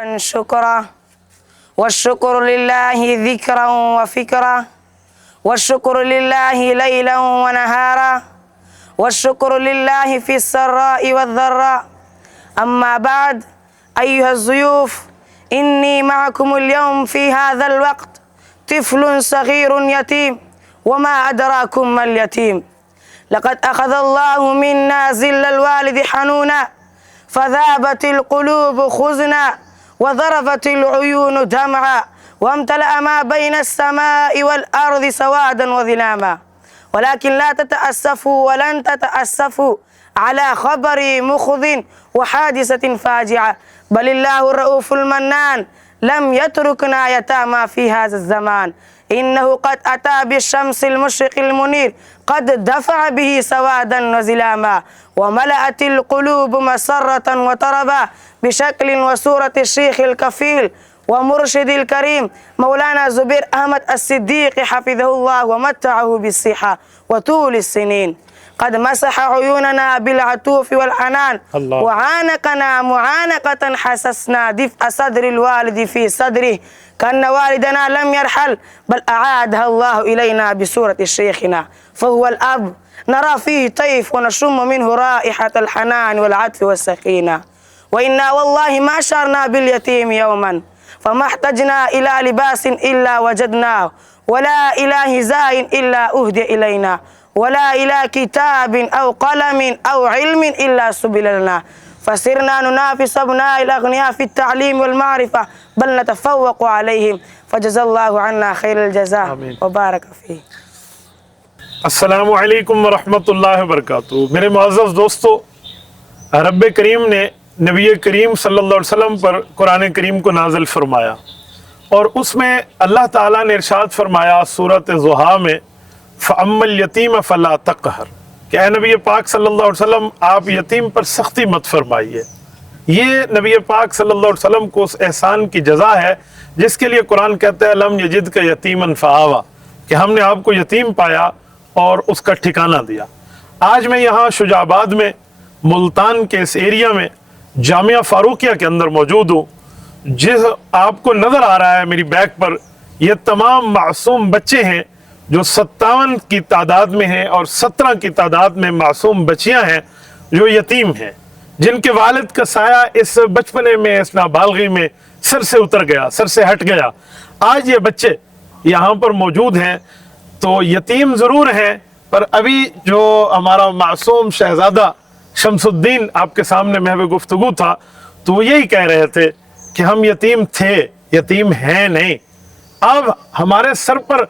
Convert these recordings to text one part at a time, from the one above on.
شكرا والشكر لله ذكرا وفكرا والشكر لله ليلا ونهارا والشكر لله في السراء والضراء. أما بعد أيها الضيوف، إني معكم اليوم في هذا الوقت طفل صغير يتيم، وما أدراكم ما اليتيم. لقد أخذ الله منا ذل الوالد حنونا، فذابت القلوب خزنا، وذرفت العيون دمعا، وامتلأ ما بين السماء والأرض سوادا وظلاما. ولكن لا تتأسفوا ولن تتأسفوا على خبر مخذ وحادثة فاجعة، بل الله الرؤوف المنان لم يتركنا يتامى في هذا الزمان. إنه قد أتى بالشمس المشرق المنير، قد دفع به سوادا وزلاما، وملأت القلوب مسرة وطربا بشكل وصورة الشيخ الكفيل ومرشد الكريم مولانا زبير أحمد الصديق حفظه الله ومتعه بالصحة وطول السنين. قد مسح عيوننا بالعطوف والحنان، وعانقنا معانقة حسسنا دفء صدر الوالد في صدره، كأن والدنا لم يرحل بل أعادها الله إلينا بصورة شيخنا، فهو الأب نرى فيه طيف ونشم منه رائحة الحنان والعطف والسكينة. وإنا والله ما شعرنا باليتيم يوما، فما احتجنا إلى لباس إلا وجدناه، ولا إلى هزاء إلا أهدي إلينا، ولا إلى كتاب أو قلم أو علم إلا سبل لنا، فسرنا ننافس أبناء الأغنياء في التعليم والمعرفة، بل نتفوق عليهم، فجزا الله عنا خير الجزاء وبارك فيه. السلام علیکم ورحمۃ اللہ وبرکاتہ۔ میرے معزز دوستو، رب کریم نے نبی کریم صلی اللہ علیہ وسلم پر قرآن کریم کو نازل فرمایا، اور اس میں اللہ تعالیٰ نے ارشاد فرمایا سورۃ ضحیٰ میں، فَأَمَّا الْيَتِيمَ فَلَا تَقْهَرْ، کہ اے نبی پاک صلی اللہ علیہ وسلم آپ یتیم پر سختی مت فرمائیے۔ یہ نبی پاک صلی اللہ علیہ وسلم کو اس احسان کی جزا ہے جس کے لیے قرآن کہتا ہے لَمْ يَجِدْكَ يَتِيمًا فَآوَىٰ، کہ ہم نے آپ کو یتیم پایا اور اس کا ٹھکانہ دیا۔ آج میں یہاں شجاع آباد میں ملتان کے اس ایریا میں جامعہ فاروقیہ کے اندر موجود ہوں۔ جس آپ کو نظر آ رہا ہے میری بیک پر، یہ تمام معصوم بچے ہیں جو 57 کی تعداد میں ہیں، اور 17 کی تعداد میں معصوم بچیاں ہیں جو یتیم ہیں، جن کے والد کا سایہ اس بچپنے میں، اس نابالغی میں سر سے اتر گیا، سر سے ہٹ گیا۔ آج یہ بچے یہاں پر موجود ہیں تو یتیم ضرور ہیں، پر ابھی جو ہمارا معصوم شہزادہ شمس الدین آپ کے سامنے محو گفتگو تھا تو وہ یہی کہہ رہے تھے کہ ہم یتیم تھے، یتیم ہیں نہیں۔ اب ہمارے سر پر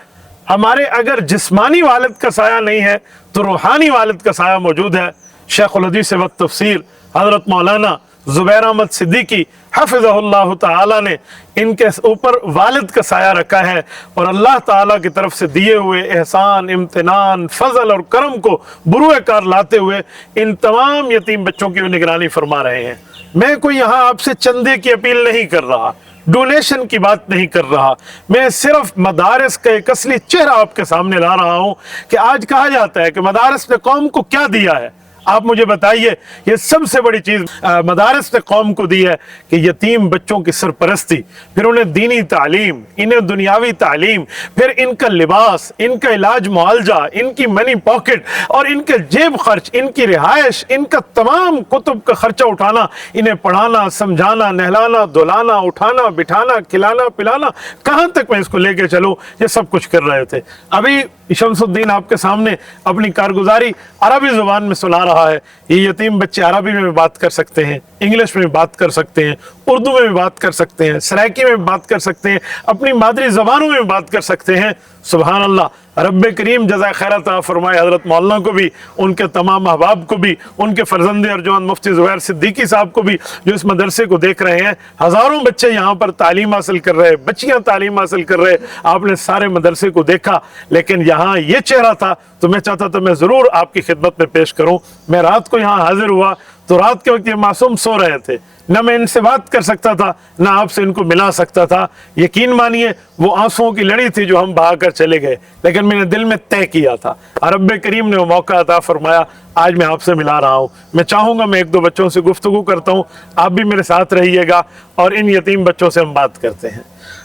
ہمارے اگر جسمانی والد کا سایہ نہیں ہے تو روحانی والد کا سایہ موجود ہے۔ شیخ الحدیث و تفسیر حضرت مولانا زبیر احمد صدیقی حفظہ اللہ تعالیٰ نے ان کے اوپر والد کا سایہ رکھا ہے، اور اللہ تعالیٰ کی طرف سے دیے ہوئے احسان، امتنان، فضل اور کرم کو بروئے کار لاتے ہوئے ان تمام یتیم بچوں کی نگرانی فرما رہے ہیں۔ میں کوئی یہاں آپ سے چندے کی اپیل نہیں کر رہا، ڈونیشن کی بات نہیں کر رہا، میں صرف مدارس کا ایک اصلی چہرہ آپ کے سامنے لا رہا ہوں کہ آج کہا جاتا ہے کہ مدارس نے قوم کو کیا دیا ہے۔ آپ مجھے بتائیے، یہ سب سے بڑی چیز مدارس نے قوم کو دی ہے کہ یتیم بچوں کی سرپرستی، پھر انہیں دینی تعلیم، انہیں دنیاوی تعلیم، پھر ان کا لباس، ان کا علاج معالجہ، ان کی منی پاکٹ اور ان کے جیب خرچ، ان کی رہائش، ان کا تمام کتب کا خرچہ اٹھانا، انہیں پڑھانا، سمجھانا، نہلانا، دھلانا، اٹھانا، بٹھانا، کھلانا، پلانا، کہاں تک میں اس کو لے کے چلوں، یہ سب کچھ کر رہے تھے۔ ابھی شمس الدین آپ کے سامنے اپنی کارگزاری عربی زبان میں سنا رہا ہے۔ یہ یتیم بچے عربی میں بھی بات کر سکتے ہیں، انگلش میں بھی بات کر سکتے ہیں، اردو میں بھی بات کر سکتے ہیں، سرائکی میں بھی بات کر سکتے ہیں، اپنی مادری زبانوں میں بھی بات کر سکتے ہیں۔ سبحان اللہ، رب کریم جزائے خیر عطا فرمائے حضرت مولانا کو بھی، ان کے تمام احباب کو بھی، ان کے فرزند ارجمند مفتی زبیر صدیقی صاحب کو بھی جو اس مدرسے کو دیکھ رہے ہیں۔ ہزاروں بچے یہاں پر تعلیم حاصل کر رہے، بچیاں تعلیم حاصل کر رہے۔ آپ نے سارے مدرسے کو دیکھا، لیکن یہاں یہ چہرہ تھا تو میں چاہتا تھا میں ضرور آپ کی خدمت میں پیش کروں۔ میں رات کو یہاں حاضر ہوا تو رات کے وقت یہ معصوم سو رہے تھے، نہ میں ان سے بات کر سکتا تھا نہ آپ سے ان کو ملا سکتا تھا۔ یقین مانیے وہ آنسوؤں کی لڑی تھی جو ہم بہا کر چلے گئے، لیکن میں نے دل میں طے کیا تھا، رب کریم نے وہ موقع عطا فرمایا، آج میں آپ سے ملا رہا ہوں۔ میں چاہوں گا میں ایک دو بچوں سے گفتگو کرتا ہوں، آپ بھی میرے ساتھ رہیے گا اور ان یتیم بچوں سے ہم بات کرتے ہیں۔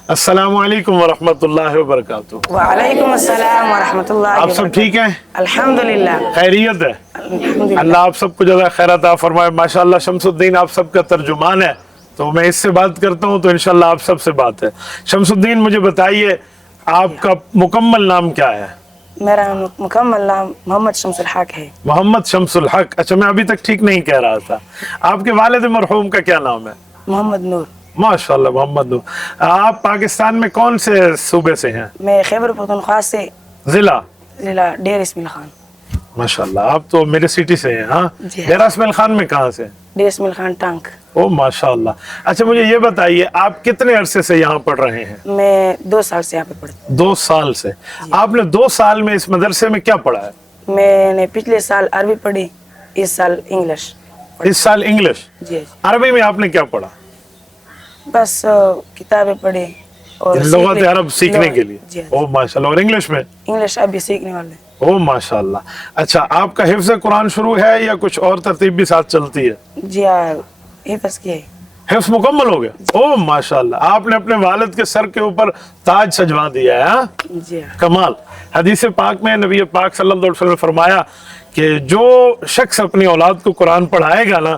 السلام علیکم ورحمۃ اللہ وبرکاتہ۔ وعلیکم السلام ورحمۃ اللہ آپ سب ٹھیک ہیں؟ الحمدللہ خیریت ہے؟ الحمدللہ۔ اللہ آپ سب کو جزائے خیر عطا فرمائے۔ ماشاءاللہ شمس الدین آپ سب کا ترجمان ہے، تو میں اس سے بات کرتا ہوں تو انشاءاللہ آپ سب سے بات ہے۔ شمس الدین مجھے بتائیے آپ کا مکمل نام کیا ہے؟ میرا مکمل نام محمد شمس الحق ہے۔ محمد شمس الحق۔ اچھا میں ابھی تک ٹھیک نہیں کہہ رہا تھا۔ آپ کے والد مرحوم کا کیا نام ہے؟ محمد نور۔ ماشاءاللہ محمد نور۔ آپ پاکستان میں کون سے صوبے سے ہیں؟ میں خیبر پختونخوا سے، ضلع؟ ضلع ڈیر اسماعیل خان۔ ماشاءاللہ آپ تو میرے سٹی سے ہیں۔ ہاں جی ہاں۔ ڈیرہ اسماعیل خان میں کہاں سے؟ ڈیر اسماعیل خان ٹانک۔ او ماشاءاللہ۔ اچھا مجھے یہ بتائیے آپ کتنے عرصے سے یہاں پڑھ رہے ہیں؟ میں 2 سال سے یہاں پہ پڑھتی 2 سال سے۔ آپ نے 2 سال میں اس مدرسے میں کیا پڑھا ہے؟ ہوں۔ میں نے پچھلے سال عربی پڑھی، اس سال انگلش۔ اس سال انگلش؟ جی عربی میں آپ نے کیا پڑھا؟ بس کتابیں پڑھی اور لغت عرب سیکھنے کے لیے؟ جی ہاں۔ او ماشاءاللہ۔ اور انگلش میں؟ انگلش ابھی سیکھنے والے ہیں۔ او ماشاءاللہ۔ اچھا آپ کا حفظ قرآن شروع ہے یا کچھ اور ترتیب بھی ساتھ چلتی ہے؟ جی ہاں، حفظ کیا ہے۔ حفظ مکمل ہو گیا؟ او ماشاءاللہ، آپ نے اپنے والد کے سر کے اوپر تاج سجوا دیا ہے۔ ہاں جی ہاں۔ کمال۔ حدیث پاک میں نبی پاک صلی اللہ علیہ وسلم نے فرمایا کہ جو شخص اپنی اولاد کو قرآن پڑھائے گا نا،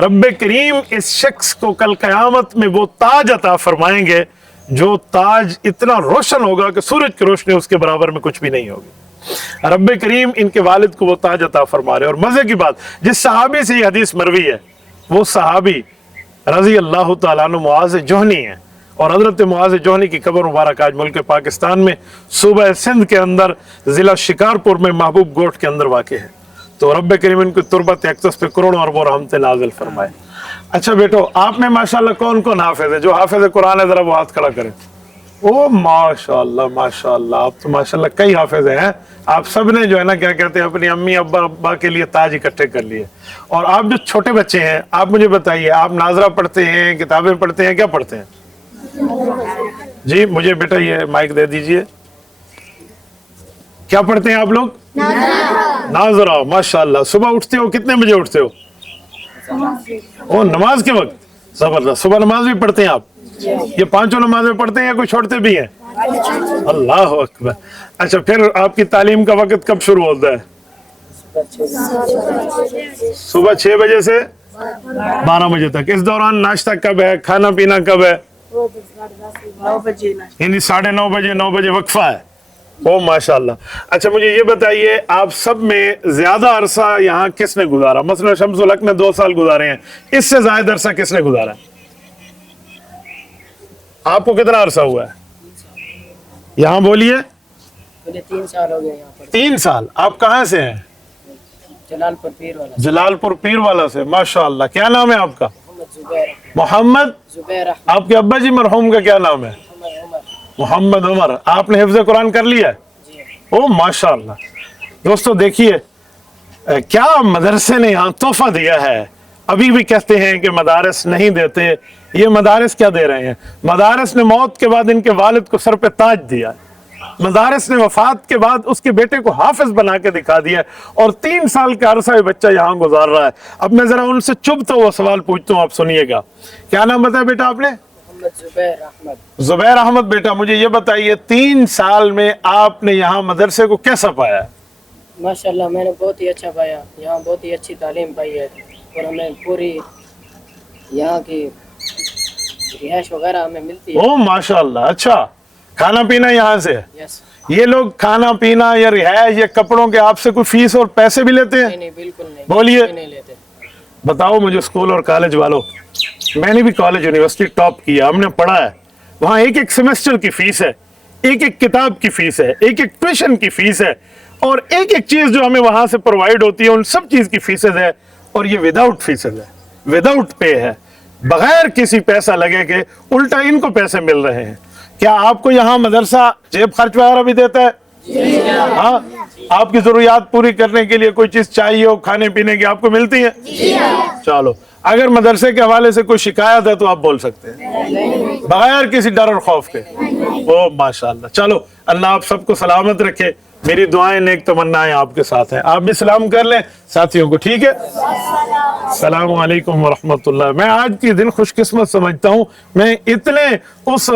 رب کریم اس شخص کو کل قیامت میں وہ تاج عطا فرمائیں گے جو تاج اتنا روشن ہوگا کہ سورج کی روشنی اس کے برابر میں کچھ بھی نہیں ہوگی۔ رب کریم ان کے والد کو وہ تاج عطا فرما رہے۔ اور مزے کی بات، جس صحابی سے یہ حدیث مروی ہے وہ صحابی رضی اللہ تعالیٰ عنہ معاذ جوہنی ہے، اور حضرت معاذ جوہنی کی قبر مبارک آج ملک پاکستان میں صوبہ سندھ کے اندر ضلع شکارپور میں محبوب گوٹ کے اندر واقع ہے۔ تو رب کریم ان کی تربت اقدس پہ کروڑوں اربوں رحمتیں نازل فرمائے۔ اچھا بیٹو، آپ میں ماشاءاللہ کون کون حافظ ہے؟ جو حافظ قرآن ہے ذرا وہ ہاتھ کھڑا کریں۔ او ماشاءاللہ ماشاءاللہ، آپ تو ماشاءاللہ کئی حافظ ہیں۔ آپ سب نے جو ہے نا کیا کہتے ہیں اپنی امی ابا کے لیے تاج اکٹھے کر لیے۔ اور آپ جو چھوٹے بچے ہیں، آپ مجھے بتائیے آپ ناظرہ پڑھتے ہیں، کتابیں پڑھتے ہیں، کیا پڑھتے ہیں؟ جی مجھے بیٹا یہ مائک دے دیجئے۔ کیا پڑھتے ہیں آپ لوگ؟ ناظرہ۔ ماشاءاللہ۔ صبح اٹھتے ہو کتنے بجے اٹھتے ہو؟ او نماز کے وقت؟ زبردست۔ صبح نماز بھی پڑھتے ہیں آپ؟ یہ 5 نمازیں پڑھتے ہیں یا کوئی چھوڑتے بھی ہیں؟ اللہ اکبر۔ اچھا پھر آپ کی تعلیم کا وقت کب شروع ہوتا ہے؟ صبح 6 بجے سے 12 بجے تک۔ اس دوران ناشتہ کب ہے؟ کھانا پینا کب ہے؟ 9 بجے۔ یعنی 9:30 بجے 9 بجے وقفہ ہے۔ او ماشاءاللہ۔ اچھا مجھے یہ بتائیے آپ سب میں زیادہ عرصہ یہاں کس نے گزارا؟ مثلا شمس الحق نے 2 سال گزارے ہیں، اس سے زائد عرصہ کس نے گزارا؟ آپ کو کتنا عرصہ ہوا ہے یہاں؟ بولیے۔ مجھے 3 سال ہو گئے یہاں پر۔ 3 سال۔ آپ کہاں سے ہیں؟ جلال پور پیر والا۔ جلال پور پیر والا سے۔ ماشاءاللہ۔ کیا نام ہے آپ کا؟ محمد زبیر۔ محمد زبیر احمد۔ آپ کے ابا جی مرحوم کا کیا نام ہے؟ عمر۔ محمد عمر۔ آپ نے حفظ قرآن کر لیا ہے؟ جی۔ او ماشاءاللہ۔ دوستو دیکھیے کیا مدرسے نے یہاں تحفہ دیا ہے۔ ابھی بھی کہتے ہیں کہ مدارس نہیں دیتے، یہ مدارس کیا دے رہے ہیں؟ مدارس نے موت کے بعد ان کے والد کو سر پہ تاج دیا، مدارس نے وفات کے بعد اس کے بیٹے کو حافظ بنا کے دکھا دیا، اور 3 سال کا عرصہ یہ بچہ یہاں گزار رہا ہے۔ اب میں ذرا ان سے چبھتا ہوا سوال پوچھتا ہوں، آپ سنیے گا۔ کیا نام بتایا بیٹا آپ نے؟ محمد زبیر احمد۔ زبیر احمد۔ بیٹا مجھے یہ بتائیے 3 سال میں آپ نے یہاں مدرسے کو کیسا پایا؟ ماشاءاللہ میں نے بہت ہی اچھا پایا، یہاں بہت ہی اچھی تعلیم پائی ہے، اور ہمیں پوری یہاں کی رہائش وغیرہ ہمیں ملتی ہے۔ او ماشاءاللہ۔ اچھا کھانا پینا یہاں سے؟ یس۔ یہ لوگ کھانا پینا یا رہائش یا کپڑوں کے آپ سے کوئی فیس اور پیسے بھی لیتے ہیں؟ نہیں بالکل نہیں۔ بولیے۔ نہیں لیتے۔ بتاؤ مجھے اسکول اور کالج والوں، میں نے بھی کالج یونیورسٹی ٹاپ کیا، ہم نے پڑھا ہے، وہاں ایک سیمسٹر کی فیس ہے، ایک کتاب کی فیس ہے، ایک ٹیوشن کی فیس ہے، اور ایک چیز جو ہمیں وہاں سے پرووائڈ ہوتی ہے ان سب چیز کی فیسز ہے، اور یہ وداؤٹ فیسز ہے، وداؤٹ پے ہے، بغیر کسی پیسہ لگے کے، الٹا ان کو پیسے مل رہے ہیں۔ کیا آپ کو یہاں مدرسہ جیب خرچ وغیرہ بھی دیتا ہے؟ ہاں آپ کی ضروریات پوری کرنے کے لیے کوئی چیز چاہیے ہو کھانے پینے کی آپ کو ملتی ہے؟ چلو اگر مدرسے کے حوالے سے کوئی شکایت ہے تو آپ بول سکتے ہیں بغیر کسی ڈر اور خوف کے. او ماشاءاللہ. چلو اللہ آپ سب کو سلامت رکھے. میری دعائیں نیک تمنائیں آپ کے ساتھ ہیں. آپ بھی سلام کر لیں ساتھیوں کو. ٹھیک ہے. السلام علیکم ورحمۃ اللہ. میں آج کی دن خوش قسمت سمجھتا ہوں. میں اتنے اس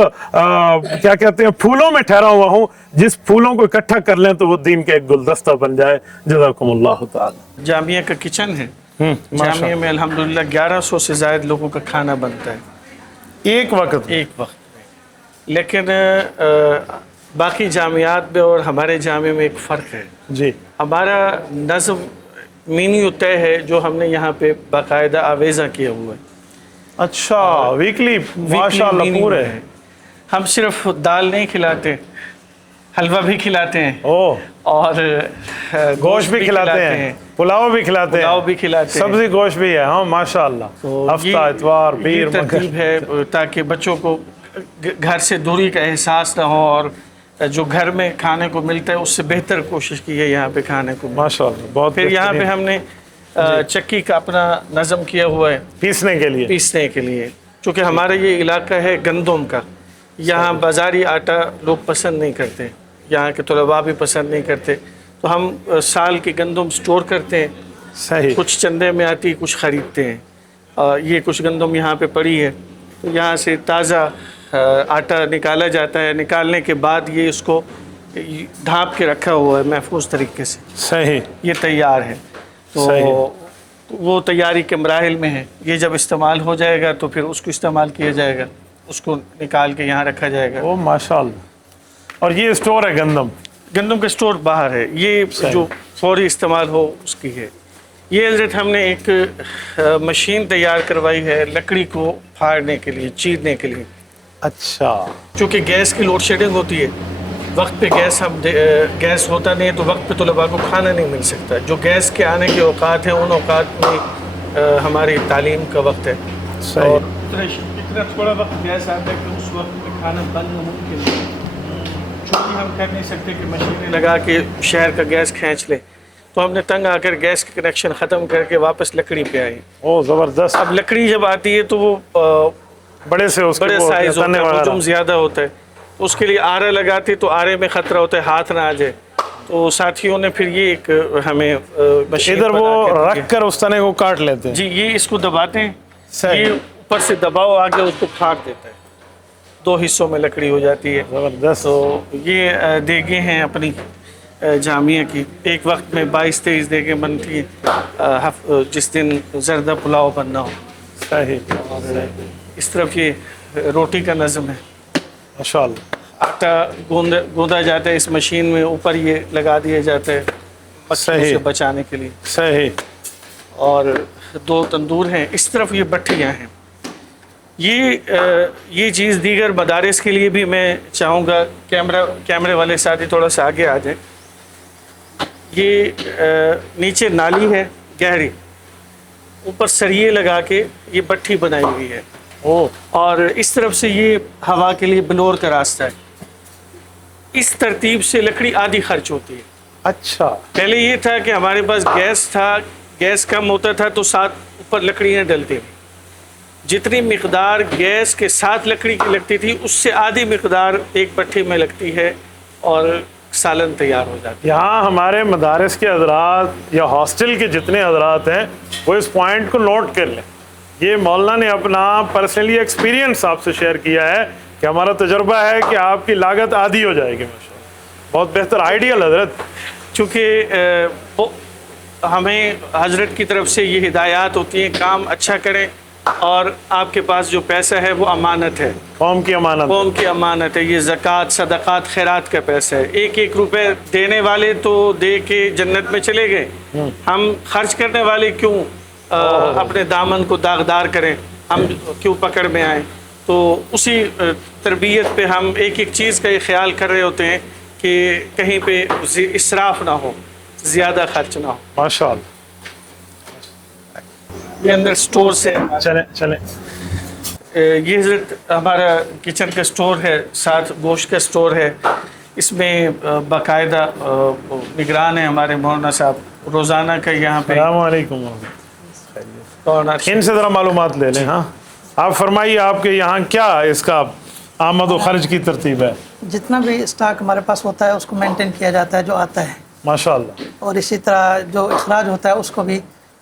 کیا کہتے ہیں پھولوں میں ٹھہرا ہوا ہوں جس پھولوں کو اکٹھا کر لیں تو وہ دین کا ایک گلدستہ بن جائے. جزاکم اللہ تعالی. جامعہ کا کچن ہے. جامعہ میں الحمدللہ 1100 سے زائد لوگوں کا کھانا بنتا ہے ایک وقت میں. لیکن باقی جامعات میں اور ہمارے جامعہ میں ایک فرق ہے. جی ہمارا نظم مینیو طے ہے جو ہم نے یہاں پہ باقاعدہ آویزہ کیا ہوا ہے. اچھا ویکلی ماشاءاللہ مینیو پورے. ہے. ہم صرف دال نہیں کھلاتے, حلوہ بھی کھلاتے ہیں او اور گوشت بھی کھلاتے ہیں, پلاؤ بھی کھلاتے ہیں, پلاؤ بھی کھلاتے ہیں, سبزی گوشت بھی ہے. ہاں ماشاءاللہ. ہفتہ اتوار یہ پیر ترتیب ہے تاکہ بچوں کو گھر سے دوری کا احساس نہ ہو اور جو گھر میں کھانے کو ملتا ہے اس سے بہتر کوشش کی ہے یہاں پہ کھانے کو. ماشاءاللہ بہت. پھر یہاں پہ ہم نے چکی کا اپنا نظم کیا ہوا ہے پیسنے کے لیے. چونکہ ہمارا یہ علاقہ ہے گندم کا. یہاں بازاری آٹا لوگ پسند نہیں کرتے, یہاں کے طلباء بھی پسند نہیں کرتے, تو ہم سال کی گندم سٹور کرتے ہیں. صحیح. کچھ چندے میں آتی کچھ خریدتے ہیں. یہ کچھ گندم یہاں پہ پڑی ہے تو یہاں سے تازہ آٹا نکالا جاتا ہے. نکالنے کے بعد یہ اس کو ڈھانپ کے رکھا ہوا ہے محفوظ طریقے سے. صحیح. یہ تیار ہے تو وہ تیاری کے مراحل میں ہے. یہ جب استعمال ہو جائے گا تو پھر اس کو استعمال کیا جائے گا, اس کو نکال کے یہاں رکھا جائے گا. او ماشاءاللہ. اور یہ اسٹور ہے گندم کا اسٹور باہر ہے. یہ جو فوری استعمال ہو اس کی ہے. یہ حضرت ہم نے ایک مشین تیار کروائی ہے لکڑی کو پھاڑنے کے لیے, چیرنے کے لیے. اچھا. چونکہ گیس کی لوڈ شیڈنگ ہوتی ہے, وقت پہ گیس ہوتا نہیں ہے تو وقت پہ طلباء کو کھانا نہیں مل سکتا. جو گیس کے آنے کے اوقات ہیں ان اوقات میں ہماری تعلیم کا وقت ہے. اور اتنا تھوڑا وقت گیس آتا ہے کہ اس وقت میں کھانا بند ممکن ہے. چونکہ ہم کر نہیں سکتے کہ مشینیں لگا کے شہر کا گیس کھینچ لے, تو ہم نے تنگ آ کر گیس کے کنیکشن ختم کر کے واپس لکڑی پہ آئی. او زبردست. اب لکڑی جب آتی ہے تو وہ بڑے سائز ہوتا ہے, حجم زیادہ ہوتا ہے, اس کے لیے آرے لگاتے تو آرے میں خطرہ ہوتا ہے ہاتھ نہ آ جائے. تو ساتھیوں نے پھر یہ ایک ہمیں مشین ادھر وہ رکھ کر اس تنے کو کاٹ لیتے ہیں. جی یہ اس کو دباتے ہیں, یہ اوپر سے دباؤ آگے اس کو پھاڑ دیتا ہے, 2 حصوں میں لکڑی ہو جاتی ہے. زبردست. تو یہ دیگیں ہیں اپنی جامعہ کی. ایک وقت میں 22-23 دیگیں بنتی ہیں جس دن زردہ پلاؤ بننا ہو. صحیح. اور اس طرف یہ روٹی کا نظم ہے. ماشاءاللہ. آٹا گوندا جاتا ہے اس مشین میں, اوپر یہ لگا دیا جاتا ہے مچھروں سے بچانے کے لیے. صحیح. اور 2 تندور ہیں. اس طرف یہ بٹھیاں ہیں. یہ چیز دیگر مدارس کے لیے بھی میں چاہوں گا. کیمرے والے ساتھی تھوڑا سا آگے آ جائیں. یہ نیچے نالی ہے گہری, اوپر سریے لگا کے یہ بٹھی بنائی ہوئی ہے. اور اس طرف سے یہ ہوا کے لیے بلور کا راستہ ہے. اس ترتیب سے لکڑی آدھی خرچ ہوتی ہے. اچھا. پہلے یہ تھا کہ ہمارے پاس گیس تھا, گیس کم ہوتا تھا تو ساتھ اوپر لکڑیاں ڈلتی. جتنی مقدار گیس کے ساتھ لکڑی کی لگتی تھی اس سے آدھی مقدار ایک بٹھی میں لگتی ہے اور سالن تیار ہو جاتا ہے. یہاں ہمارے مدارس کے حضرات یا ہاسٹل کے جتنے حضرات ہیں وہ اس پوائنٹ کو نوٹ کر لیں. یہ مولانا نے اپنا پرسنلی ایکسپیرینس آپ سے شیئر کیا ہے کہ ہمارا تجربہ ہے کہ آپ کی لاگت آدھی ہو جائے گی. ماشاءاللہ بہت بہتر آئیڈیل حضرت. چونکہ ہمیں حضرت کی طرف سے یہ ہدایات ہوتی ہیں کام اچھا کریں, اور آپ کے پاس جو پیسہ ہے وہ امانت ہے, قوم کی امانت. قوم کی امانت ہے. یہ زکوٰۃ, صدقات, خیرات کا پیسہ ہے. 1-1 روپے دینے والے تو دے کے جنت میں چلے گئے, ہم خرچ کرنے والے کیوں اپنے دامن کو داغدار کریں, ہم کیوں پکڑ میں آئیں. تو اسی تربیت پہ ہم ایک چیز کا یہ خیال کر رہے ہوتے ہیں کہ کہیں پہ اسراف نہ ہو, زیادہ خرچ نہ ہو. ماشاءاللہ. یہ اندر سٹور سے چلیں. یہ حضرت ہمارا کچن کا سٹور ہے, ساتھ گوشت کا سٹور ہے. اس میں باقاعدہ نگران ہیں ہمارے مولانا صاحب، روزانہ کا یہاں پہ السلام علیکم، ان سے ذرا معلومات لے لیں۔ ہاں آپ فرمائیے، آپ کے یہاں کیا اس کا آمد و خرچ کی ترتیب ہے؟ جتنا بھی اسٹاک ہمارے پاس ہوتا ہے اس کو مینٹین کیا جاتا ہے جو آتا ہے، ماشاءاللہ۔ اور اسی طرح جو اخراج ہوتا ہے اس کو بھی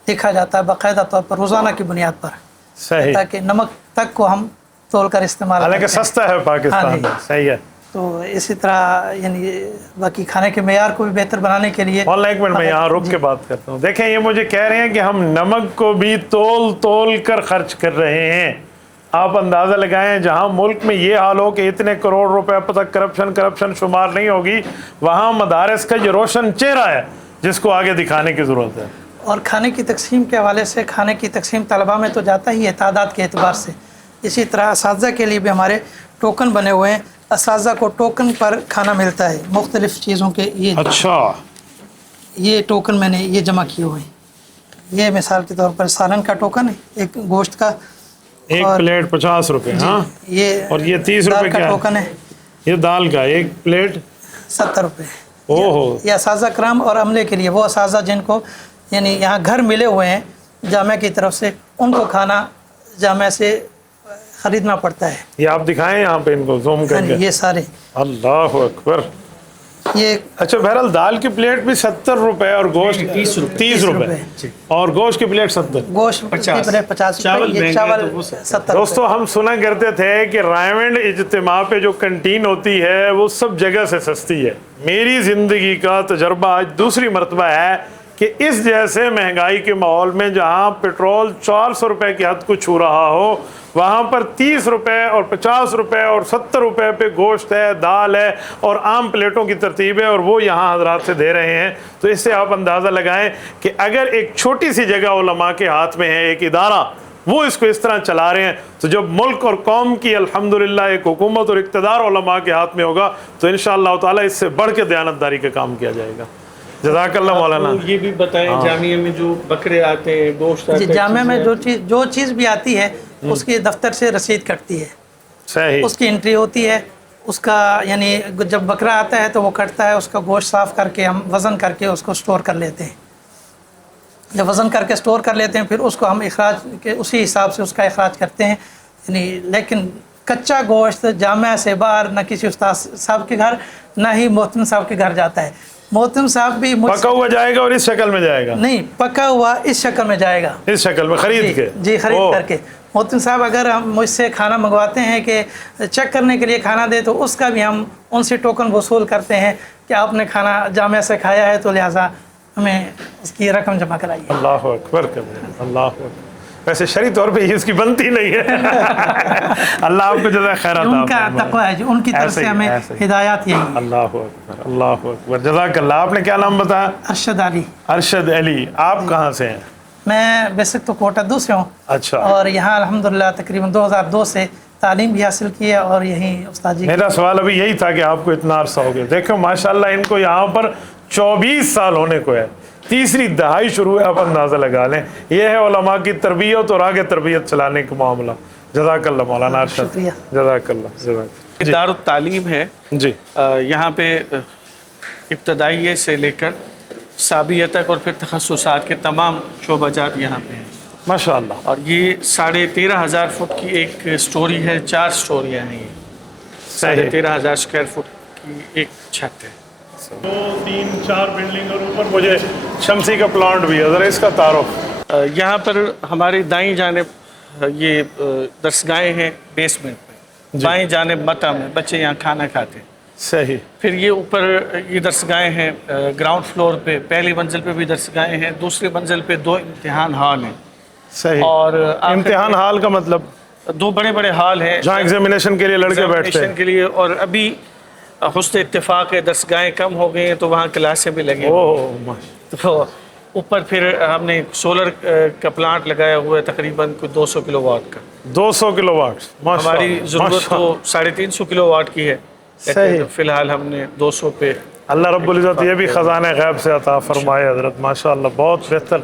دیکھا جاتا ہے باقاعدہ طور پر روزانہ کی بنیاد پر، صحیح، تاکہ نمک تک کو ہم تول کر استعمال حالانکہ کرتے ہیں۔ سستا ہے پاکستان ہاں میں، جی۔ صحیح ہے۔ تو اسی طرح یعنی باقی کھانے کے معیار کو بھی بہتر بنانے کے لیے مولانا ایک منٹ میں یہاں رک کے بات کرتا ہوں۔ دیکھیں یہ مجھے کہہ رہے ہیں کہ ہم نمک کو بھی تول کر خرچ کر رہے ہیں۔ آپ اندازہ لگائیں، جہاں ملک میں یہ حال ہو کہ اتنے کروڑ روپے اب تک کرپشن شمار نہیں ہوگی، وہاں مدارس کا یہ روشن چہرہ ہے جس کو آگے دکھانے کی ضرورت ہے۔ اور کھانے کی تقسیم کے حوالے سے کھانے کی تقسیم طلباء میں تو جاتا ہی ہے تعداد کے اعتبار سے، اسی طرح اساتذہ کے لیے بھی ہمارے ٹوکن بنے ہوئے ہیں، اساتذہ کو ٹوکن پر کھانا ملتا ہے مختلف چیزوں کے۔ اچھا، یہ ٹوکن میں نے یہ جمع کیے ہوئے ہیں۔ یہ مثال کے طور پر سالن کا ٹوکن ہے، ایک گوشت کا، ایک اور پلیٹ 50 روپے، ہاں، یہ اور یہ 30 روپے دال کا کیا ٹوکن ہے، یہ دال کا ایک پلیٹ 70 روپے۔ اوہ، یہ اساتذہ کرام اور عملے کے لیے، وہ اساتذہ جن کو یعنی یہاں گھر ملے ہوئے ہیں جامعہ کی طرف سے، ان کو کھانا جامعہ سے خریدنا پڑتا ہے۔ یہ آپ دکھائیں یہاں پہ ان کو زوم کر کے۔ یہ سارے اللہ اکبر۔ یہ اچھا، بہرحال دال کی پلیٹ بھی 70 روپے اور گوشت 30 روپے اور گوشت کی پلیٹ 70۔ گوشت 50 روپے، یہ چاول 70 روپے۔ دوستو ہم سنا کرتے تھے کہ رائمنڈ اجتماع پہ جو کنٹین ہوتی ہے وہ سب جگہ سے سستی ہے۔ میری زندگی کا تجربہ آج دوسری مرتبہ ہے کہ اس جیسے مہنگائی کے ماحول میں جہاں پیٹرول 400 روپے کی حد کو چھو رہا ہو، وہاں پر 30 روپے اور 50 روپے اور 70 روپے پہ گوشت ہے، دال ہے اور عام پلیٹوں کی ترتیب ہے، اور وہ یہاں حضرات سے دے رہے ہیں۔ تو اس سے آپ اندازہ لگائیں کہ اگر ایک چھوٹی سی جگہ علماء کے ہاتھ میں ہے، ایک ادارہ، وہ اس کو اس طرح چلا رہے ہیں، تو جب ملک اور قوم کی الحمدللہ ایک حکومت اور اقتدار علماء کے ہاتھ میں ہوگا تو انشاءاللہ تعالیٰ اس سے بڑھ کے دیانتداری کا کام کیا جائے گا۔ جزاک اللہ مولانا۔ یہ بھی بتائیں جامعہ میں جو بکرے آتے ہیں، گوشت آتے ہیں، جامعہ میں جو چیز بھی آتی ہے اس کی دفتر سے رسید کٹتی ہے، صحیح، اس کی انٹری ہوتی ہے، اس کا یعنی جب بکرا آتا ہے تو وہ کٹتا ہے، اس کا گوشت صاف کر کے ہم وزن کر کے اس کو سٹور کر لیتے ہیں۔ جب وزن کر کے سٹور کر لیتے ہیں پھر اس کو ہم اخراج کے اسی حساب سے اس کا اخراج کرتے ہیں۔ یعنی لیکن کچا گوشت جامعہ سے باہر نہ کسی استاد صاحب کے گھر نہ ہی محتم صاحب کے گھر جاتا ہے۔ محتم صاحب بھی پکا ہوا جائے گا اور اس شکل میں جائے گا؟ نہیں، پکا ہوا اس شکل میں جائے گا، اس شکل میں خرید کے؟ جی خرید کر کے۔ محتم صاحب اگر ہم مجھ سے کھانا منگواتے ہیں کہ چیک کرنے کے لیے کھانا دے تو اس کا بھی ہم ان سے ٹوکن وصول کرتے ہیں کہ آپ نے کھانا جامعہ سے کھایا ہے تو لہٰذا ہمیں اس کی رقم جمع کرائیے۔ اللہ اکبر کبیر، اللہ اکبر۔ ویسے شرعی طور پہ اس کی بنتی نہیں ہے۔ اللہ آپ کو جزائے خیرات عطا ان کا فرمائے۔ تقویٰ ہے، ان کی طرف سے ہمیں ہدایات یہی ہے۔ اللہ اکبر، اللہ اکبر، جزاک اللہ۔ آپ نے کیا نام بتایا؟ ارشد علی۔ ارشد علی۔ آپ کہاں سے ہیں؟ میں ویسے تو کوٹہ 2 سے ہوں، اچھا، اور یہاں الحمدللہ تقریباً 2002 سے تعلیم بھی حاصل کی ہے، اور یہیں استاد جی میرا سوال ابھی یہی تھا کہ آپ کو اتنا عرصہ ہو گیا۔ دیکھو ماشاءاللہ ان کو یہاں پر 24 سال ہونے کو ہے، تیسری دہائی شروع ہے، آپ اندازہ لگا لیں۔ یہ ہے علماء کی تربیت اور آگے تربیت چلانے کا معاملہ۔ جزاک اللہ مولانا ارشد، شکریہ۔ جزاک اللہ، جزاک دار التعلیم ہے جی۔ یہاں پہ ابتدائیے سے لے کر ثانویہ تک اور پھر تخصصات کے تمام شعبہ جات یہاں پہ ہیں ماشاءاللہ۔ اور یہ 13,500 فٹ کی ایک سٹوری ہے، 4 سٹوریاں ہیں، یہ 13,500 اسکوائر فٹ کی ایک چھت ہے۔ 2-3-4 بلڈنگ اور اوپر مجھے شمسی کا پلانٹ بھی ہے، ذرا اس کا تعارف۔ یہاں پر ہماری دائیں جانب یہ درسگاہیں ہیں بیسمنٹ میں، بائیں جانب متا میں بچے یہاں کھانا کھاتے ہیں۔ صحیح۔ پھر یہ اوپر یہ درسگاہیں ہیں، گراؤنڈ فلور پہ پہلی منزل پہ بھی درسگاہیں ہیں، دوسری منزل پہ 2 امتحان ہال ہیں۔ صحیح۔ اور امتحان ہال کا مطلب 2 بڑے بڑے ہال ہیں جہاں ایگزامینیشن کے لیے لڑکے بیٹھتے ہیں ایگزامینیشن کے لیے، اور ابھی حسن اتفاق ہے درسگاہیں کم ہو گئی ہیں تو وہاں کلاسیں بھی لگیں اوہ، تو اوپر پھر ہم نے سولر کا پلانٹ لگایا ہوا ہے تقریباً کوئی 200 کلو واٹ کا۔ 200 کلو واٹ، ہماری ضرورت تو 350 کلو واٹ کی ہے، صحیح۔ فی الحال ہم نے 200 پہ۔ اللہ رب العزت یہ بھی خزانہ غیب سے عطا فرمائے حضرت، ماشاءاللہ بہت بہتر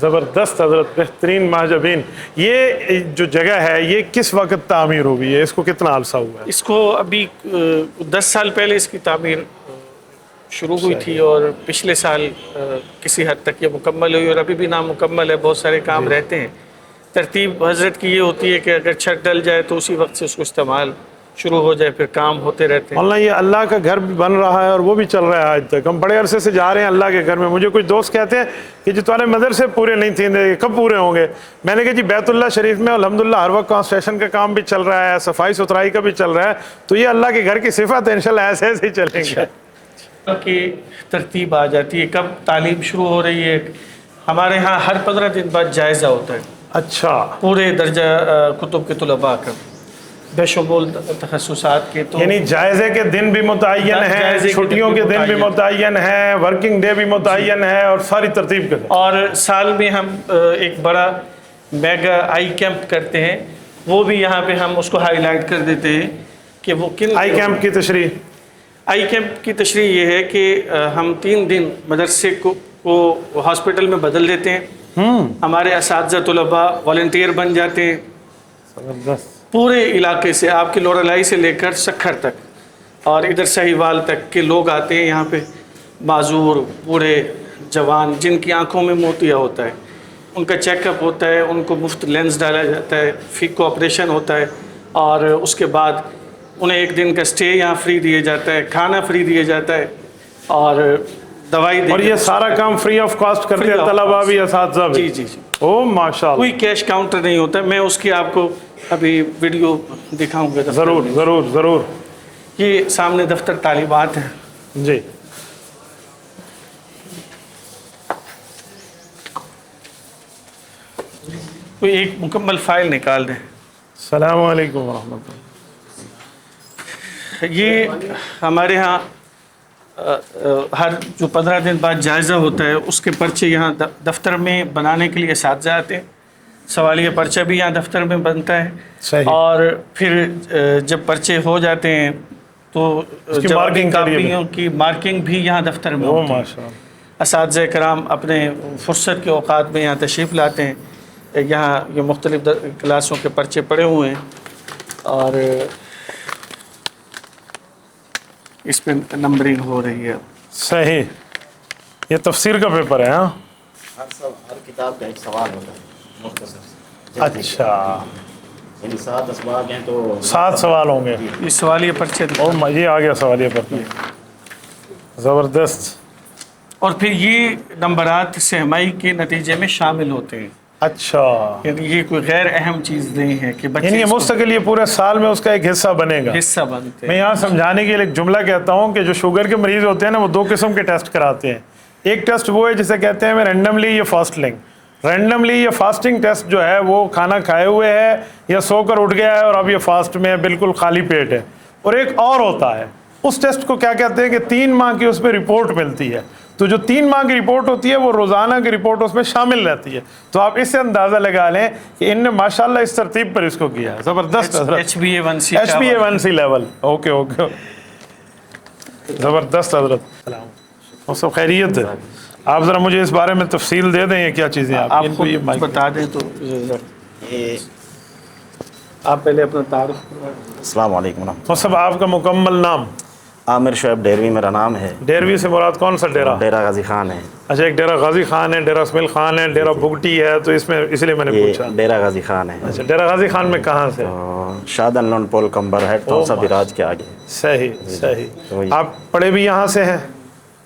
زبردست حضرت، بہترین مہاجبین. یہ جو جگہ ہے یہ کس وقت تعمیر ہوئی ہے؟ اس کو کتنا عرصہ ہوا ہے؟ اس کو ابھی 10 سال پہلے اس کی تعمیر شروع ہوئی تھی، اور پچھلے سال کسی حد تک یہ مکمل ہوئی، اور ابھی بھی نامکمل ہے، بہت سارے کام رہتے ہیں. ترتیب حضرت کی یہ ہوتی ہے کہ اگر چھت ڈل جائے تو اسی وقت سے اس کو استعمال شروع ہو جائے، پھر کام ہوتے رہتے ہیں. مولانا یہ اللہ کا گھر بھی بن رہا ہے اور وہ بھی چل رہا ہے آج تک. ہم بڑے عرصے سے جا رہے ہیں اللہ کے گھر میں. مجھے کچھ دوست کہتے ہیں کہ جو تمہارے مدرسے پورے نہیں تھے، کب پورے ہوں گے؟ میں نے کہا جی بیت اللہ شریف میں الحمدللہ ہر وقت کنسٹرکشن کا کام بھی چل رہا ہے، صفائی ستھرائی کا بھی چل رہا ہے. تو یہ اللہ کے گھر کی صفت ہے، انشاءاللہ ایسے ایسے ہی چلیں گے. کی ترتیب آ جاتی ہے کب تعلیم شروع ہو رہی ہے. ہمارے ہاں ہر 15 دن بعد جائزہ ہوتا ہے اچھا، پورے درجہ کتب کے طلباء کا بے شمول تخصصات کے. تو یعنی جائزے کے دن بھی متعین ہیں، چھٹیوں کے دن بھی متعین ہیں، ورکنگ ڈے بھی متعین ہے، اور ساری ترتیب کے دن. اور سال میں ہم ایک بڑا میگا آئی کیمپ کرتے ہیں، وہ بھی یہاں پہ ہم اس کو ہائی لائٹ کر دیتے ہیں کہ وہ کن آئی کیمپ کی تشریح. آئی کیمپ کی تشریح یہ ہے کہ ہم 3 دن مدرسے کو ہاسپٹل میں بدل دیتے ہیں. ہمارے اساتذہ طلباء والنٹیئر بن جاتے ہیں. پورے علاقے سے، آپ کے لوڑالائی سے لے کر سکھر تک اور ادھر سہیوال تک کے لوگ آتے ہیں یہاں پہ. معذور بوڑھے جوان جن کی آنکھوں میں موتیا ہوتا ہے، ان کا چیک اپ ہوتا ہے، ان کو مفت لینس ڈالا جاتا ہے، فیک کو آپریشن ہوتا ہے، اور اس کے بعد انہیں 1 دن کا سٹے یہاں فری دیا جاتا ہے، کھانا فری دیا جاتا ہے، اور دوائی اور یہ سارا کام فری آف کاسٹ کرتے ہیں طلباء بھی، اساتذہ بھی؟ جی. او ماشاءاللہ. کوئی کیش کاؤنٹر نہیں ہوتا. میں اس کی آپ کو ابھی ویڈیو دکھاؤں گا. ضرور ضرور ضرور. یہ سامنے دفتر طالبات ہیں. جی. کوئی ایک مکمل فائل نکال دیں. السلام علیکم ورحمۃ اللہ. یہ ہمارے ہاں ہر جو 15 دن بعد جائزہ ہوتا ہے اس کے پرچے یہاں دفتر میں بنانے کے لیے اساتذہ آتے ہیں. سوالیہ پرچہ بھی یہاں دفتر میں بنتا ہے. صحیح. اور پھر جب پرچے ہو جاتے ہیں تو جوابی کاپیوں کی مارکنگ بھی یہاں دفتر میں ہوتی ہے. اساتذہ کرام اپنے فرصت کے اوقات میں یہاں تشریف لاتے ہیں. یہاں یہ مختلف کلاسوں کے پرچے پڑے ہوئے ہیں، اور اس پہ نمبرنگ ہو رہی ہے. صحیح. یہ تفسیر کا پیپر ہے. ہاں، ہر کتاب کا ایک سوال ہوتا ہے مختصر. اچھا، یعنی 7 اسباق ہیں تو 7 سوال ہوں گے. یہ سوالیہ پرچے یہ آ گیا سوالیہ پرچہ. زبردست. اور پھر یہ نمبرات سہمائی کے نتیجے میں شامل ہوتے ہیں. اچھا، یعنی یہ کوئی غیر اہم چیز نہیں ہے کہ بچے یعنی یہ مستقل یہ پورے سال میں اس کا ایک حصہ بنے گا. حصہ بنتے میں ہیں. یہاں سمجھانے کے لیے ایک جملہ کہتا ہوں کہ جو شوگر کے مریض ہوتے ہیں نا، وہ 2 قسم کے ٹیسٹ کراتے ہیں. ایک ٹیسٹ وہ ہے جسے کہتے ہیں رینڈملی یا فاسٹنگ. رینڈملی یا فاسٹنگ ٹیسٹ جو ہے وہ کھانا کھائے ہوئے ہے یا سو کر اٹھ گیا ہے اور اب یہ فاسٹ میں ہے، بالکل خالی پیٹ ہے. اور ایک اور ہوتا ہے، اس ٹیسٹ کو کیا کہتے ہیں کہ 3 ماہ کی اس میں رپورٹ ملتی ہے. تو جو 3 ماہ کی رپورٹ ہوتی ہے وہ روزانہ کی رپورٹ اس میں شامل رہتی ہے. تو آپ اس سے اندازہ لگا لیں کہ ان نے ماشاءاللہ اس ترتیب پر اس کو کیا ہے. زبردست. حضرت HbA1c لیول. اوکے اوکے، زبردست حضرت. وہ سب خیریت ہے. آپ ذرا مجھے اس بارے میں تفصیل دے دیں یہ کیا چیزیں آپ کو بتا دیں تو یہ آپ پہلے اپنا تعارف. السلام علیکم ورحمۃ وہ سب آپ کا مکمل نام؟ اللہ. عامر شعیب ڈیروی میرا نام ہے. ڈیروی سے مراد کون سا ڈیرا؟ ڈیرا غازی خان ہے. اچھا، ایک ڈیرا غازی خان ہے، ڈیرا اسماعیل خان ہے، ڈیرا بھگٹی ہے، تو اس میں اس لیے میں نے پوچھا. یہ ڈیرا غازی خان ہے. اچھا، ڈیرا غازی خان میں کہاں سے؟ شادن لون پول کمبر ہے، ٹونسا براج کے آگے. صحیح صحیح. آپ پڑھے بھی یہاں سے ہیں؟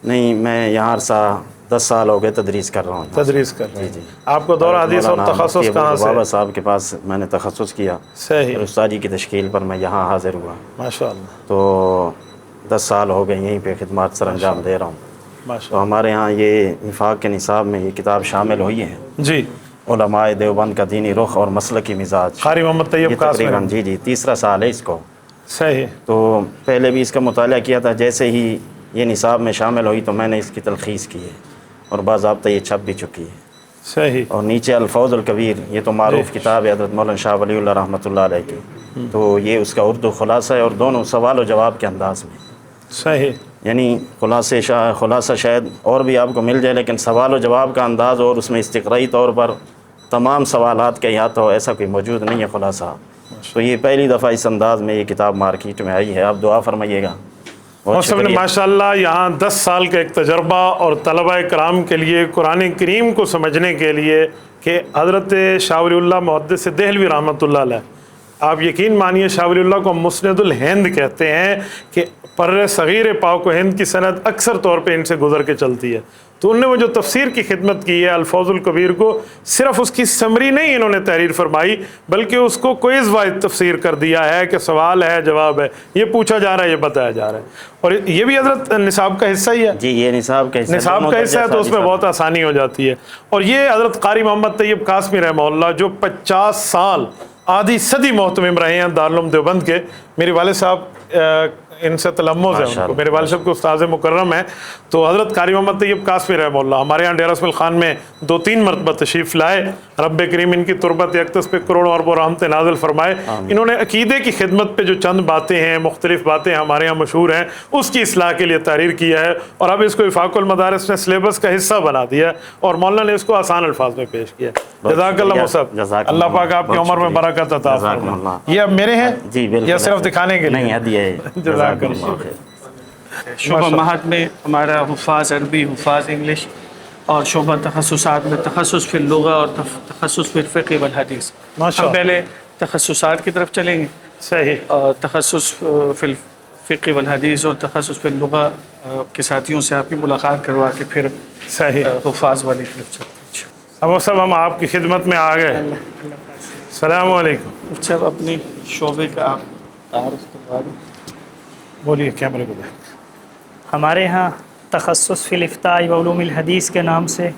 نہیں، میں یہاں عرصہ 10 سال ہو گئے تدریس کر رہا ہوں. تدریس کر رہے ہیں. آپ کو دورہ حدیث اور تخصص کہاں سے؟ بابا صاحب کے پاس میں نے تخصص کیا. صحیح. استادی کی تشکیل پر میں یہاں حاضر ہوا. ماشاءاللہ. تو 10 سال ہو گئے یہیں پہ خدمات سر انجام دے رہا ہوں. تو ہمارے ہاں یہ وفاق کے نصاب میں یہ کتاب شامل ہوئی ہے. جی. علماء دیوبند کا دینی رخ اور مسلکی مزاج. قاری محمد طیب یہ قاسمی. تقریباً جی 3را سال ہے اس کو. صحیح. تو پہلے بھی اس کا مطالعہ کیا تھا. جیسے ہی یہ نصاب میں شامل ہوئی تو میں نے اس کی تلخیص کی ہے، اور باضابطہ یہ چھپ بھی چکی ہے. صحیح. اور نیچے الفوز الکبیر، یہ تو معروف کتاب ہے حضرت مولانا شاہ ولی اللہ رحمۃ اللہ علیہ کی. تو یہ اس کا اردو خلاصہ ہے، اور دونوں سوال و جواب کے انداز میں. صحیح. یعنی خلاصہ شاید اور بھی آپ کو مل جائے، لیکن سوال و جواب کا انداز اور اس میں استقرائی طور پر تمام سوالات کا احاطہ ہو، ایسا کوئی موجود نہیں ہے خلاصہ. تو یہ پہلی دفعہ اس انداز میں یہ کتاب مارکیٹ میں آئی ہے. آپ دعا فرمائیے گا. صاحب نے ماشاءاللہ یہاں 10 سال کا ایک تجربہ اور طلبہ کرام کے لیے قرآن کریم کو سمجھنے کے لیے کہ حضرت شاہ ولی اللہ محدث دہلوی رحمۃ اللہ علیہ، آپ یقین مانیے شاہ ولی اللہ کو مسند الہند کہتے ہیں کہ پر صغیر پاک و ہند کی سند اکثر طور پہ ان سے گزر کے چلتی ہے. تو انہوں نے وہ جو تفسیر کی خدمت کی ہے الفوز الکبیر کو، صرف اس کی سمری نہیں انہوں نے تحریر فرمائی بلکہ اس کو کوئز وائز تفسیر کر دیا ہے کہ سوال ہے جواب ہے، یہ پوچھا جا رہا ہے، یہ بتایا جا رہا ہے. اور یہ بھی حضرت نصاب کا حصہ ہی ہے. جی یہ نصاب کا حصہ ہے تو اس میں بہت آسانی ہو جاتی ہے. اور یہ حضرت قاری محمد طیب قاسمی رحمہ اللہ جو 50 سال آدھی صدی محتمم رہے ہیں دارالعلوم دیوبند کے. میرے والد صاحب ان سے تلمذ ہے ان کو، میرے والد صاحب کو استاذ مکرم ہیں. تو حضرت قاری محمد طیب قاسمی رحمہ اللہ ہمارے یہاں ڈیرہ اسماعیل خان میں 2-3 مرتبہ تشریف لائے. رب کریم ان کی تربت یکتس پہ کروڑوں اربوں رحمتیں نازل فرمائے. انہوں نے عقیدے کی خدمت پہ جو چند باتیں ہیں، مختلف باتیں ہمارے یہاں مشہور ہیں، اس کی اصلاح کے لیے تحریر کیا ہے اور اب اس کو وفاق المدارس نے سلیبس کا حصہ بنا دیا ہے اور مولانا نے اس کو آسان الفاظ میں پیش کیا. جزاک اللہ مصعب، اللہ پاک آپ کی عمر میں برکت عطا فرمائے. یہ اب میرے ہیں یا صرف دکھانے کے لیے؟ نہیں، ہدیہ ہے. جزاک اللہ. شعبہ مہد میں ہمارا حفاظ عربی، حفاظ انگلش اور شعبہ تخصصات میں تخصص فی اللغہ اور تخصص فی الفقہ والحدیث. ہم پہلے تخصصات کی طرف چلیں گے. صحیح. اور تخصص فی الفقہ والحدیث اور تخصص فی اللغہ کے ساتھیوں سے آپ کی ملاقات کروا کے پھر صحیح حفاظ والی طرف چلتے ہیں. اب صاحب ہم آپ کی خدمت میں آ گئے. السلام علیکم. اچھا اپنی شعبے کا آپ تعارف کروا دیں. بولیے کیمرے کو دیں. ہمارے ہاں تخصص فی الافتاء و علوم الحدیث کے نام سے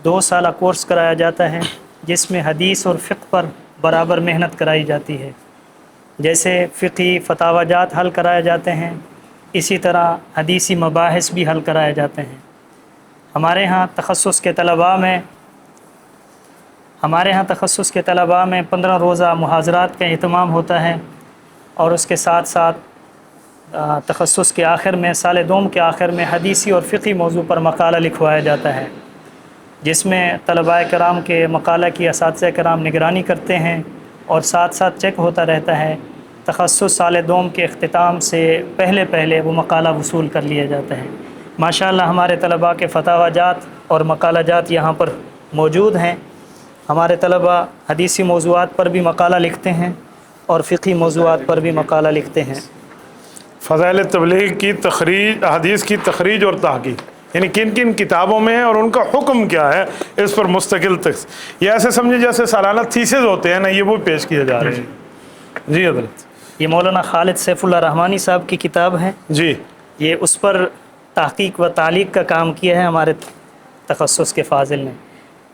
2 سالہ کورس کرایا جاتا ہے جس میں حدیث اور فقہ پر برابر محنت کرائی جاتی ہے. جیسے فقہی فتاوی جات حل کرائے جاتے ہیں، اسی طرح حدیثی مباحث بھی حل کرائے جاتے ہیں. ہمارے ہاں تخصص کے طلباء میں 15 روزہ محاضرات کا اہتمام ہوتا ہے اور اس کے ساتھ ساتھ تخصص کے آخر میں سال دوم کے آخر میں حدیثی اور فقہی موضوع پر مقالہ لکھوایا جاتا ہے جس میں طلباء کرام کے مقالہ کی اساتذہ کرام نگرانی کرتے ہیں اور ساتھ ساتھ چیک ہوتا رہتا ہے. تخصص سال دوم کے اختتام سے پہلے وہ مقالہ وصول کر لیا جاتا ہے. ماشاءاللہ ہمارے طلباء کے فتاوی جات اور مقالہ جات یہاں پر موجود ہیں. ہمارے طلباء حدیثی موضوعات پر بھی مقالہ لکھتے ہیں اور فقہی موضوعات پر بھی مقالہ لکھتے ہیں. فضائل تبلیغ کی تخریج، حدیث کی تخریج اور تحقیق، یعنی کن کن کتابوں میں اور ان کا حکم کیا ہے، اس پر مستقل یہ ایسے سمجھے جیسے سالانہ تھیسز ہوتے ہیں نا، یہ وہ پیش کیے جا رہے ہیں. جی حضرت. یہ مولانا خالد سیف اللہ رحمانی صاحب کی کتاب ہے. جی. یہ اس پر تحقیق و تعلیق کا کام کیا ہے ہمارے تخصص کے فاضل نے.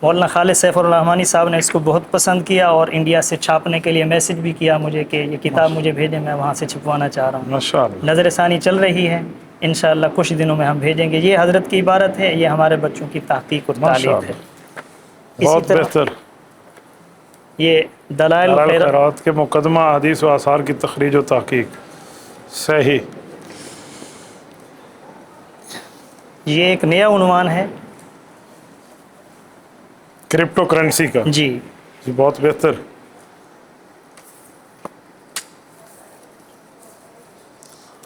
مولانا خالد سیف اللہ رحمانی صاحب نے اس کو بہت پسند کیا اور انڈیا سے چھاپنے کے لیے میسج بھی کیا مجھے کہ یہ کتاب مجھے بھیجیں، میں وہاں سے چھپوانا چاہ رہا ہوں. ماشاءاللہ. نظر ثانی چل رہی ہے، انشاءاللہ کچھ دنوں میں ہم بھیجیں گے. یہ حضرت کی عبارت ہے، یہ ہمارے بچوں کی تحقیق اور تعلیق ہے. بہت بہتر. یہ دلائل خیرات کے مقدمہ حدیث و آثار کی تخریج و تحقیق. صحیح. یہ ایک نیا عنوان ہے کرپٹو کرنسی کا. جی بہت بہتر.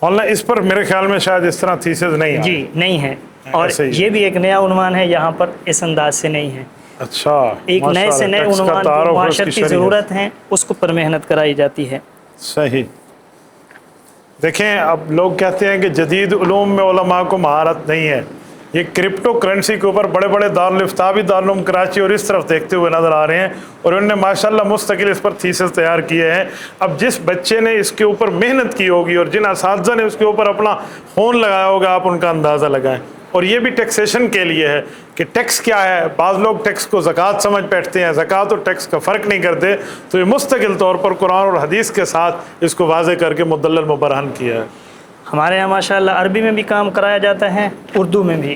مولانا اس پر میرے خیال میں شاید اس طرح تھیسز نہیں. جی نہیں ہے، اور یہ بھی ایک نیا عنوان ہے، یہاں پر اس انداز سے نہیں ہے. اچھا. ایک نئے سے نئے عنوان کو معاشرت کی ضرورت ہے، اس کو پر محنت کرائی جاتی ہے. صحیح. دیکھیں اب لوگ کہتے ہیں کہ جدید علوم میں علماء کو مہارت نہیں ہے. یہ کرپٹو کرنسی کے اوپر بڑے بڑے دارالفتاء بھی دارالعلوم کراچی اور اس طرف دیکھتے ہوئے نظر آ رہے ہیں اور انہوں نے ماشاءاللہ مستقل اس پر تھیسز تیار کیے ہیں. اب جس بچے نے اس کے اوپر محنت کی ہوگی اور جن اساتذہ نے اس کے اوپر اپنا خون لگایا ہوگا، آپ ان کا اندازہ لگائیں. اور یہ بھی ٹیکسیشن کے لیے ہے کہ ٹیکس کیا ہے. بعض لوگ ٹیکس کو زکوٰۃ سمجھ بیٹھتے ہیں، زکوٰۃ اور ٹیکس کا فرق نہیں کرتے. تو یہ مستقل طور پر قرآن اور حدیث کے ساتھ اس کو واضح کر کے مدلل مبرہن کیا ہے. ہمارے یہاں ماشاءاللہ عربی میں بھی کام کرایا جاتا ہے، اردو میں بھی.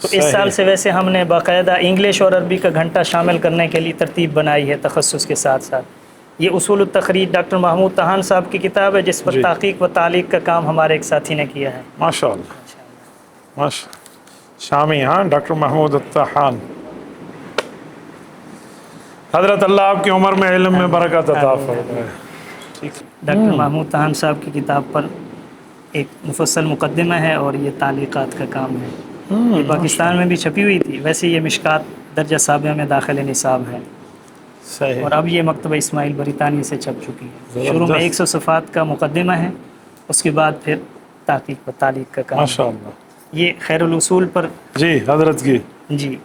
تو اس سال سے ویسے ہم نے باقاعدہ انگلش اور عربی کا گھنٹہ شامل کرنے کے لیے ترتیب بنائی ہے تخصص کے ساتھ ساتھ. یہ اصول التخریج ڈاکٹر محمود تہان صاحب کی کتاب ہے جس پر تحقیق و تعلیق کا کام ہمارے ایک ساتھی نے کیا ہے. ماشاء اللہ ماشاء شامی. ہاں ڈاکٹر محمود التہان حضرت اللہ آپ کی عمر میں علم میں برکت عطا فرمائے. ڈاکٹر محمود تہان صاحب کی کتاب پر ایک مفصل مقدمہ ہے اور یہ تعلیقات کا کام ہے. یہ پاکستان میں بھی چھپی ہوئی تھی. ویسے یہ مشکات درجہ سابعہ میں داخل نصاب ہے صحیح. اور اب یہ مکتبہ اسماعیل بریتانی سے چھپ چکی ہے. شروع میں 100 صفحات کا مقدمہ ہے، اس کے بعد پھر تحقیق و تعلیق کا کام. ماشاء اللہ. یہ خیر الاصول پر جی حضرت کی جی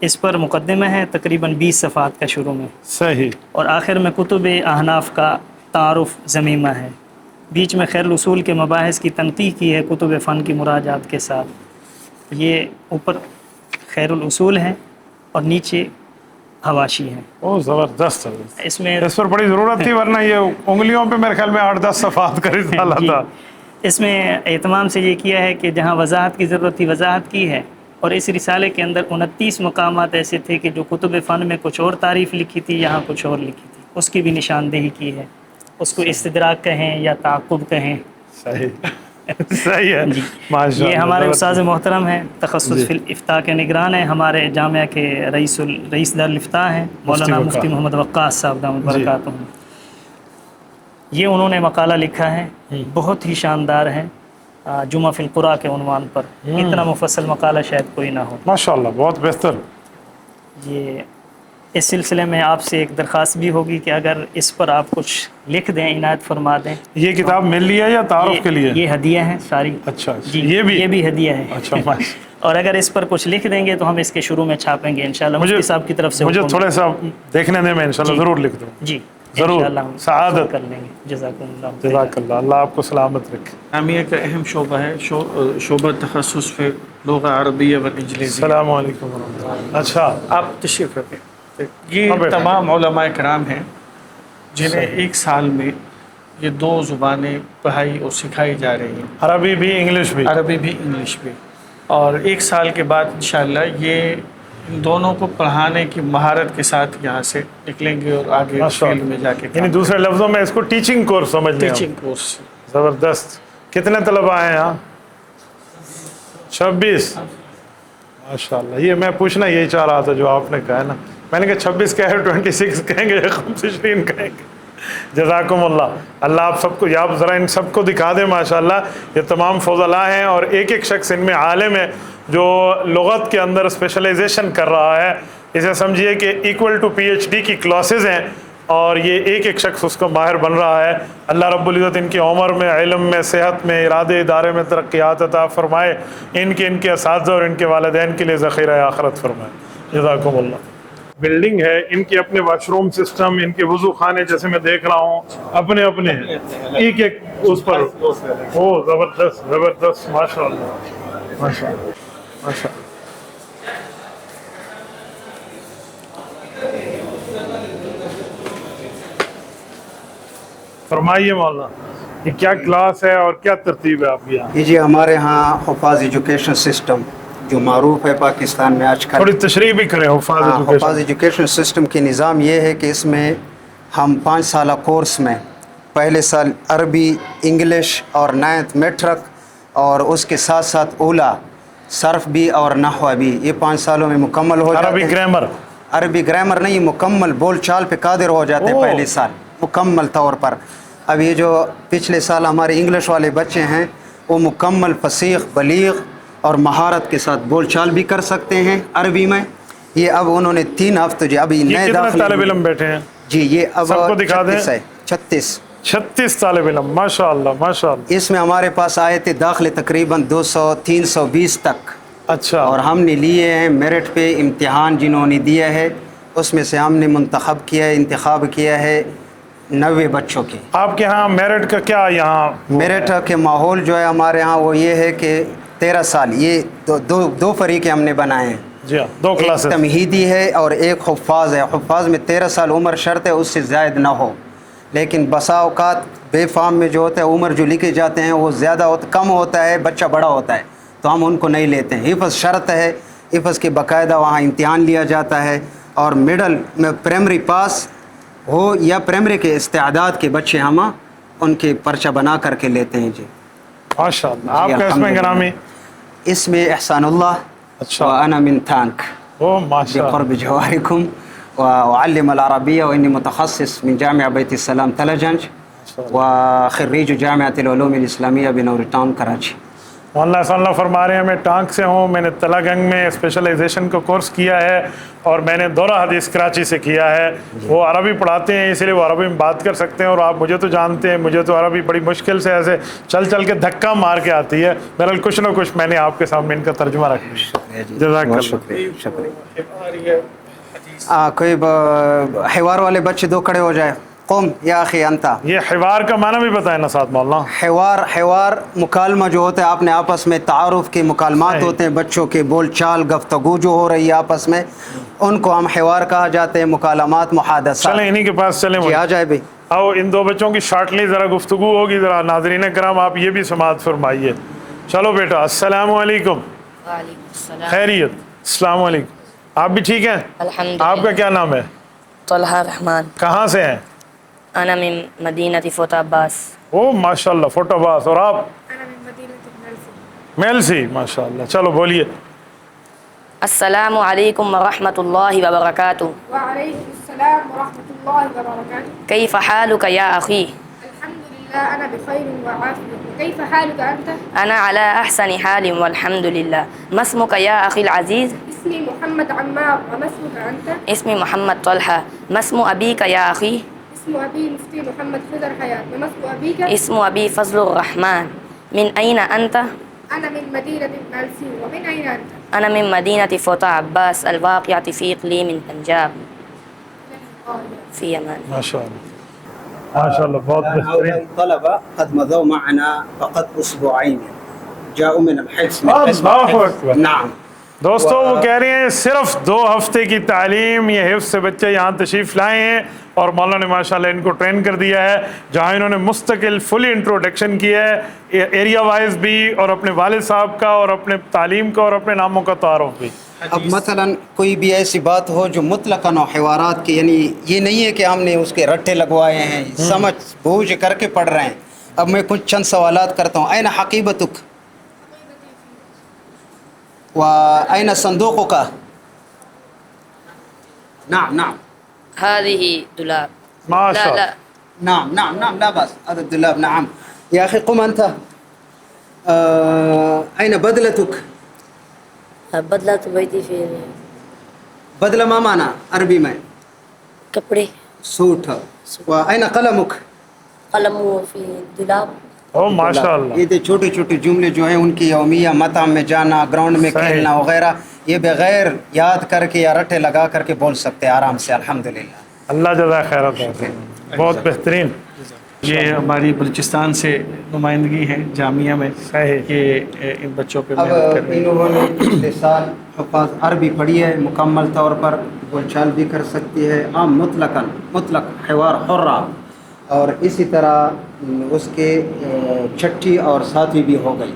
اس پر مقدمہ ہے تقریباً 20 صفحات کا شروع میں، صحیح. اور آخر میں کتب احناف کا تعارف ضمیمہ ہے. بیچ میں خیر الاصول کے مباحث کی تنقیح کی ہے کتب فن کی مراجعات کے ساتھ. یہ اوپر خیر الاصول ہے اور نیچے حواشی ہیں. او زبردست. اس میں اس پر بڑی ضرورت تھی ورنہ یہ انگلیوں پہ میرے خیال میں 8-10 صفحات کا رسالہ جی، تھا. اس میں اہتمام سے یہ کیا ہے کہ جہاں وضاحت کی ضرورت تھی وضاحت کی ہے، اور اس رسالے کے اندر 29 مقامات ایسے تھے کہ جو کتب فن میں کچھ اور تعریف لکھی تھی یہاں کچھ اور لکھی تھی، اس کی بھی نشاندہی کی ہے. اس کو استدراک کہیں یا تعقب کہیں. صحیح صحیح ہے. جی ماشاء یہ اللہ. ہمارے استاذ محترم ہیں، تخصص فی الافتاء کے نگران ہیں، ہمارے جامعہ کے رئیس دارالافتاء ہیں مولانا مفتی محمد وقاص صاحب دامت برکاتہم. یہ انہوں نے مقالہ لکھا ہے، بہت ہی شاندار ہے، جمعہ فی القرآن کے عنوان پر. اتنا مفصل مقالہ شاید کوئی نہ ہو. ماشاء اللہ بہت بہتر. یہ اس سلسلے میں آپ سے ایک درخواست بھی ہوگی کہ اگر اس پر آپ کچھ لکھ دیں، عنایت فرما دیں. یہ کتاب مل لی ہے یا تعارف کے لیے؟ یہ ہدیہ ہیں ساری. اچھا جی یہ بھی ہدیہ ہے. اچھا. اور اگر اس پر کچھ لکھ دیں گے تو ہم اس کے شروع میں چھاپیں گے انشاءاللہ. مفتی صاحب کی طرف سے مجھے تھوڑا سا دیکھنے دیں، میں انشاءاللہ ضرور لکھ دوں. جی ضرور. سعادت کر لیں گے. جزاکم اللہ. جزاک اللہ. اللہ آپ کو سلامت رکھے. جامعہ کا اہم شعبہ ہے شعبہ تخصص فی لغہ عربیہ و انجلیزی. السلام علیکم ورحمۃ اللہ. اچھا آپ تشریف رکھیں. یہ تمام علماء کرام ہیں جنہیں ایک سال میں یہ 2 زبانیں پڑھائی اور سکھائی جا رہی ہیں، عربی بھی انگلش بھی. عربی بھی انگلش بھی. اور 1 سال کے بعد انشاءاللہ یہ ان دونوں کو پڑھانے کی مہارت کے ساتھ یہاں سے نکلیں گے اور آگے فیلڈ میں جا کے یعنی دوسرے لفظوں میں اس کو ٹیچنگ کورس سمجھ لیں. Teaching course. زبردست. کتنے طلبہ ہیں یہاں؟ 26. ماشاء اللہ. یہ میں پوچھنا یہی چاہ رہا تھا جو آپ نے کہا ہے نا. میں نے کہا 26 کہہ 26 کہیں گے یا 25 کہیں گے. جزاکم اللہ. اللہ آپ سب کو آپ ذرا ان سب کو دکھا دیں. ماشاء اللہ یہ تمام فضلاء ہیں اور ایک شخص ان میں عالم ہے جو لغت کے اندر اسپیشلائزیشن کر رہا ہے. اسے سمجھیے کہ ایکول ٹو PhD کی کلاسز ہیں اور یہ ایک شخص اس کو ماہر بن رہا ہے. اللہ رب العزت ان کی عمر میں، علم میں، صحت میں، ارادے ادارے میں ترقیات عطا فرمائے. ان کے اساتذہ اور ان کے والدین کے لیے ذخیرہ آخرت فرمائے. جزاکم اللہ. بلڈنگ ہے، ان کے اپنے واش روم سسٹم، ان کے وضو خانے جیسے میں دیکھ رہا ہوں اپنے ایک اس پر. او زبردست زبردست. ماشاء اللہ ماشاء اللہ ماشاء اللہ. فرمائیے مولانا یہ کیا کلاس ہے اور کیا ترتیب ہے آپ یہاں؟ جی ہمارے ہاں حفاظ ایجوکیشن سسٹم جو معروف ہے پاکستان میں آج کل. تھوڑی تشریح بھی کریں. حفاظ ایجوکیشن سسٹم کی نظام یہ ہے کہ اس میں ہم 5 سالہ کورس میں پہلے سال عربی، انگلش اور 9th میٹرک اور اس کے ساتھ ساتھ اولا، صرف بھی اور نحو بھی، یہ 5 سالوں میں مکمل ہو جاتے ہیں. عربی گرامر؟ عربی گرامر نہیں، مکمل بول چال پہ قادر ہو جاتے ہیں پہلے سال مکمل طور پر. اب یہ جو پچھلے سال ہمارے انگلش والے بچے ہیں وہ مکمل فصیح، بلیغ اور مہارت کے ساتھ بول چال بھی کر سکتے ہیں عربی میں. یہ اب انہوں نے 3 ہفتے جو ابھی نئے داخل طالب علم بیٹھے ہیں جی یہ اب سب کو دکھا دیں. 36 طالب علم. ماشاء اللہ ماشاء اللہ. اس میں ہمارے پاس آئے تھے داخلے تقریباً 200-320 تک. اچھا. اور ہم نے لیے ہیں میرٹ پہ امتحان جنہوں نے دیا ہے اس میں سے ہم نے انتخاب کیا ہے 90 بچوں کے. آپ کے ہاں میرٹ کا کیا یہاں؟ میرٹ کے ماحول جو ہے ہمارے ہاں وہ یہ ہے کہ 13 سال یہ دو فریقیں ہم نے بنائے ہیں. جی ہاں 2 کلاسز. ایک تمہیدی ہے اور ایک حفاظ ہے. حفاظ میں 13 سال عمر شرط ہے، اس سے زائد نہ ہو. لیکن بسا اوقات بے فام میں جو ہوتا ہے عمر جو لکھے جاتے ہیں وہ زیادہ کم ہوتا ہے، بچہ بڑا ہوتا ہے تو ہم ان کو نہیں لیتے ہیں. حفظ شرط ہے، حفظ کے باقاعدہ وہاں امتحان لیا جاتا ہے اور مڈل میں پرائمری پاس ہو یا پرائمری کے استعداد کے بچے ہم ان کے پرچہ بنا کر کے لیتے ہیں جی. ماشاء اللہ. آپ کا اس میں گرامی اس میں احسان اللہ اچھا. وانا من تانک او ماشاء اللہ. بقرب جواركم وأعلم العربية وإني متخصص من جامعة بيت السلام تلجنج وخريج جامعة العلوم الإسلامية بنور ٹاؤن کراچی. مولانا احسان اللہ فرما رہے ہیں میں ٹانک سے ہوں, میں نے تلا گنگ میں اسپیشلائزیشن کا کورس کیا ہے اور میں نے دورہ حدیث کراچی سے کیا ہے. وہ عربی پڑھاتے ہیں اس لیے وہ عربی میں بات کر سکتے ہیں, اور آپ مجھے تو جانتے ہیں مجھے تو عربی بڑی مشکل سے ایسے چل چل کے دھکا مار کے آتی ہے. بہرحال کچھ نہ کچھ میں نے آپ کے سامنے ان کا ترجمہ رکھ دیا. جزاک اللہ. شکریہ شکریہ. کوئی حوار والے بچے دو کھڑے ہو جائے. قوم یا اخی انتا. یہ حوار کا معنی بھی بتائیں نا ساتھ مولانا. حوار مکالمہ جو ہوتا ہے آپ نے آپس میں تعارف کے مکالمات ہوتے ہیں, بچوں کے بول چال گفتگو جو ہو رہی ہے آپس میں, ان کو ہم حوار کہا جاتے ہیں, مکالمات محادثات. چلیں انہی کے پاس چلیں. جی آ جائے بھائی. آؤ ان دو بچوں کی شارٹلی ذرا گفتگو ہوگی, ذرا ناظرین کرام آپ یہ بھی سماعت فرمائیے. چلو بیٹا. السلام علیکم. وعلیکم السلام. خیریت. السلام علیکم. آپ بھی ٹھیک ہیں؟ الحمدللہ. آپ کا کیا نام ہے؟ طلحہ رحمان. کہاں سے ہیں؟ انا من مدینہ فوت عباس. او ماشاء اللہ فوٹ عباس. اور آپ؟ میلسی. ماشاء اللہ. چلو بولیے. السلام علیکم ورحمۃ اللہ وبرکاتہ. وعليكم السلام ورحمة الله وبركاته. کیف حالک یا اخی؟ الحمد لله أنا بخير وعافية. وكيف حالك أنت؟ انا على احسن حال والحمد للہ. ما اسمک یا اخی العزیز؟ اسمي محمد عمار. وما اسمك أنت؟ اسمی محمد طلحہ. ما اسم ابیک یا اخی؟ اسم أبي مفتي محمد خضر حياة. وما اسم أبيك؟ اسم ابی فضل الرحمن. من این انت؟ أنا من مدينة مالسي. ومن أين أنت؟ انا من مدینة فوت عباس الواقعة في اقلیم پنجاب في امان. ماشاء اللہ. ماشاء اللہ بہت بہترین. طلبة قد مضوا معنا فقط أسبوعين جاءوا من الحفظ. اللہ اکبر. نعم. دوستو وہ کہہ رہے ہیں صرف 2 ہفتے کی تعلیم, یہ حفظ سے بچے یہاں تشریف لائے ہیں اور مولانا نے ماشاءاللہ ان کو ٹرین کر دیا ہے, جہاں انہوں نے مستقل فلی انٹروڈکشن کی ہے, ایریا وائز بھی, اور اپنے والد صاحب کا اور اپنے تعلیم کا اور اپنے ناموں کا تعارف بھی. اب مثلا کوئی بھی ایسی بات ہو جو مطلقاً حوارات کی, یعنی یہ نہیں ہے کہ ہم نے اس کے رٹے لگوائے ہیں, سمجھ بوجھ کر کے پڑھ رہے ہیں. اب میں کچھ چند سوالات کرتا ہوں. این حقیبتک وأين صندوقك؟ نعم نعم. هذه دولاب. ما شاء لا الله. لا نعم نعم نعم لا بأس. هذا الدولاب. نعم يا أخي قم أنت. أين بدلتك؟ بدلة بيتي في بدلة ما معنى عربي میں؟ کپڑے. سوٹ. وأين قلمك؟ قلم في دولاب. او ماشاء اللہ. یہ چھوٹے چھوٹے جملے جو ہیں ان کی یومیہ مطعم میں جانا, گراؤنڈ میں کھیلنا وغیرہ, یہ بغیر یاد کر کے یا رٹے لگا کر کے بول سکتے ہیں آرام سے. الحمدللہ. اللہ جزاک خیر عطا. بہت بہترین. یہ ہماری بلوچستان سے نمائندگی ہے جامعہ میں کہ ان بچوں پہ اب محنت کر رہے ہیں. انہوں نے پچھلے سال حفاظ عربی پڑھی ہے مکمل طور پر, بول چال بھی کر سکتی ہے, عام مطلق حوار حرہ, اور اسی طرح اس کے 6ٹھی اور 7ویں بھی ہو گئی.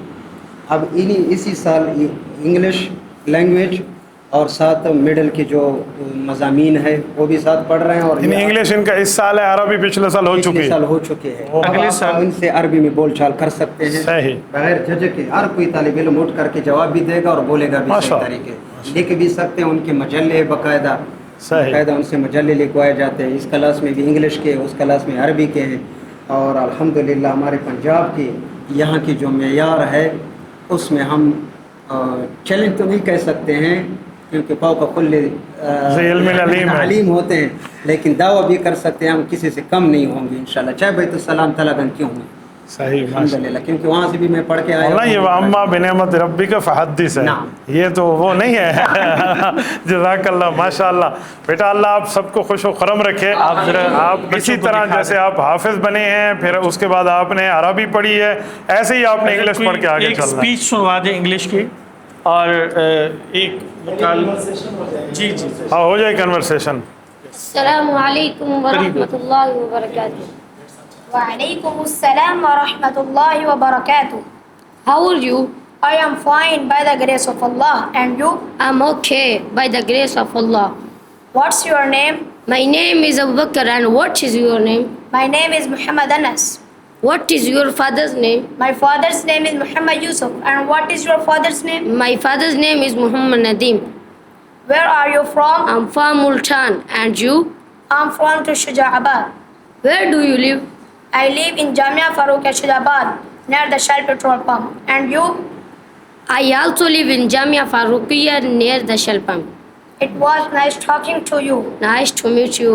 اب اسی سال انگلش لینگویج اور ساتھ مڈل کے جو مضامین ہے وہ بھی ساتھ پڑھ رہے ہیں. اور انگلش ان کا اس سال ہے, عربی پچھلے سال ہو چکی ہے. ہو چکے ہیں. اگلے سال ان سے عربی میں بول چال کر سکتے ہیں صحیح, بغیر جھجک کے. ہر کوئی طالب علم اٹھ کر کے جواب بھی دے گا اور بولے گا بھی صحیح طریقے. لکھ بھی سکتے ہیں, ان کے مجلے باقاعدہ ان سے مجلے لکھوائے جاتے ہیں. اس کلاس میں بھی انگلش کے, اس کلاس میں عربی کے ہیں. اور الحمدللہ ہمارے پنجاب کی یہاں کی جو معیار ہے اس میں ہم چیلنج تو نہیں کہہ سکتے ہیں کیونکہ فوق کل علم علیم ہوتے ہیں, لیکن دعویٰ بھی کر سکتے ہیں ہم کسی سے کم نہیں ہوں گے انشاءاللہ, چاہے بیت السلام تلگن کیوں ہوں. صحیح الحمدللہ, کیونکہ وہاں سے بھی میں پڑھ کے آیا ہوں. یہ اما بنعمت ربک فحدث ہے, یہ تو وہ نہیں ہے. جزاک اللہ. ماشاء اللہ بیٹا, اللہ آپ سب کو خوش و خرم رکھے. آپ اسی طرح جیسے آپ حافظ بنے ہیں, پھر اس کے بعد آپ نے عربی پڑھی ہے, ایسے ہی آپ نے انگلش پڑھ کے آگے چلنا ہے. اسپیچ سنوا دیں انگلش کی, اور ایک مکالمہ. جی جی ہاں ہو جائے کنورسیشن. السلام علیکم ورحمۃ اللہ وبرکاتہ. وعلیکم السلام ورحمۃ اللہ وبرکاتہ. How are you? I am fine by the grace of Allah. And you? I'm okay by the grace of Allah. What's your name? My name is Abu Bakr, and what is your name? My name is Muhammad Anas. What is your father's name? My father's name is Muhammad Yusuf. And what is your father's name? My father's name is Muhammad Nadeem. Where are you from? I'm from Multan. And you? I'm from to Shujaabad. Where do you live? I live in Jamia Farooq Shujaabad, near the Shell petrol pump. And you? I also live in Jamia Farooqiyya near the Shell pump. It was nice talking to you. Nice to meet you.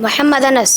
Muhammad Anas.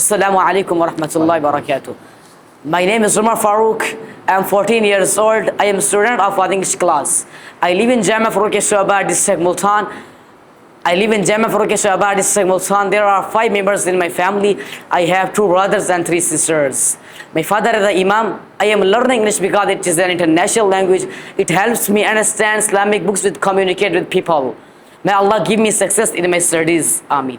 Assalamu alaikum wa rahmatullahi wa barakatuh. My name is Umar Farooq. I am 14 years old. I am a student of English class. I live in Jamia Farooqiyya Shu'aibah district Multan. There are 5 members in my family. I have 2 brothers and 3 sisters. My father is an imam. I am learning English because it is an international language. It helps me understand Islamic books and communicate with people. May Allah give me success in my studies. Ameen.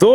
2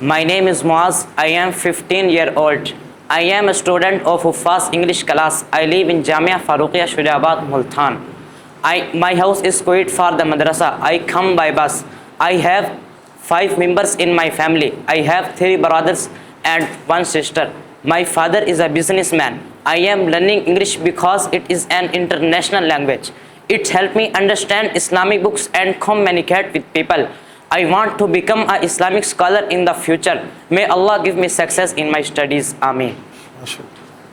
My name is Muaz. I am 15 years old. I am a student of Huffaz English class. I live in Jamia Farooqiyya Shu'aibah Multan. My house is quite far the madrasa. I come by bus. I have 5 members in my family. I have 3 brothers and 1 sister. My father is a businessman. I am learning English because it is an international language. It helps me understand Islamic books and communicate with people. I want to become an Islamic scholar in the future. May Allah give me success in my studies. Ameen.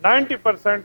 90%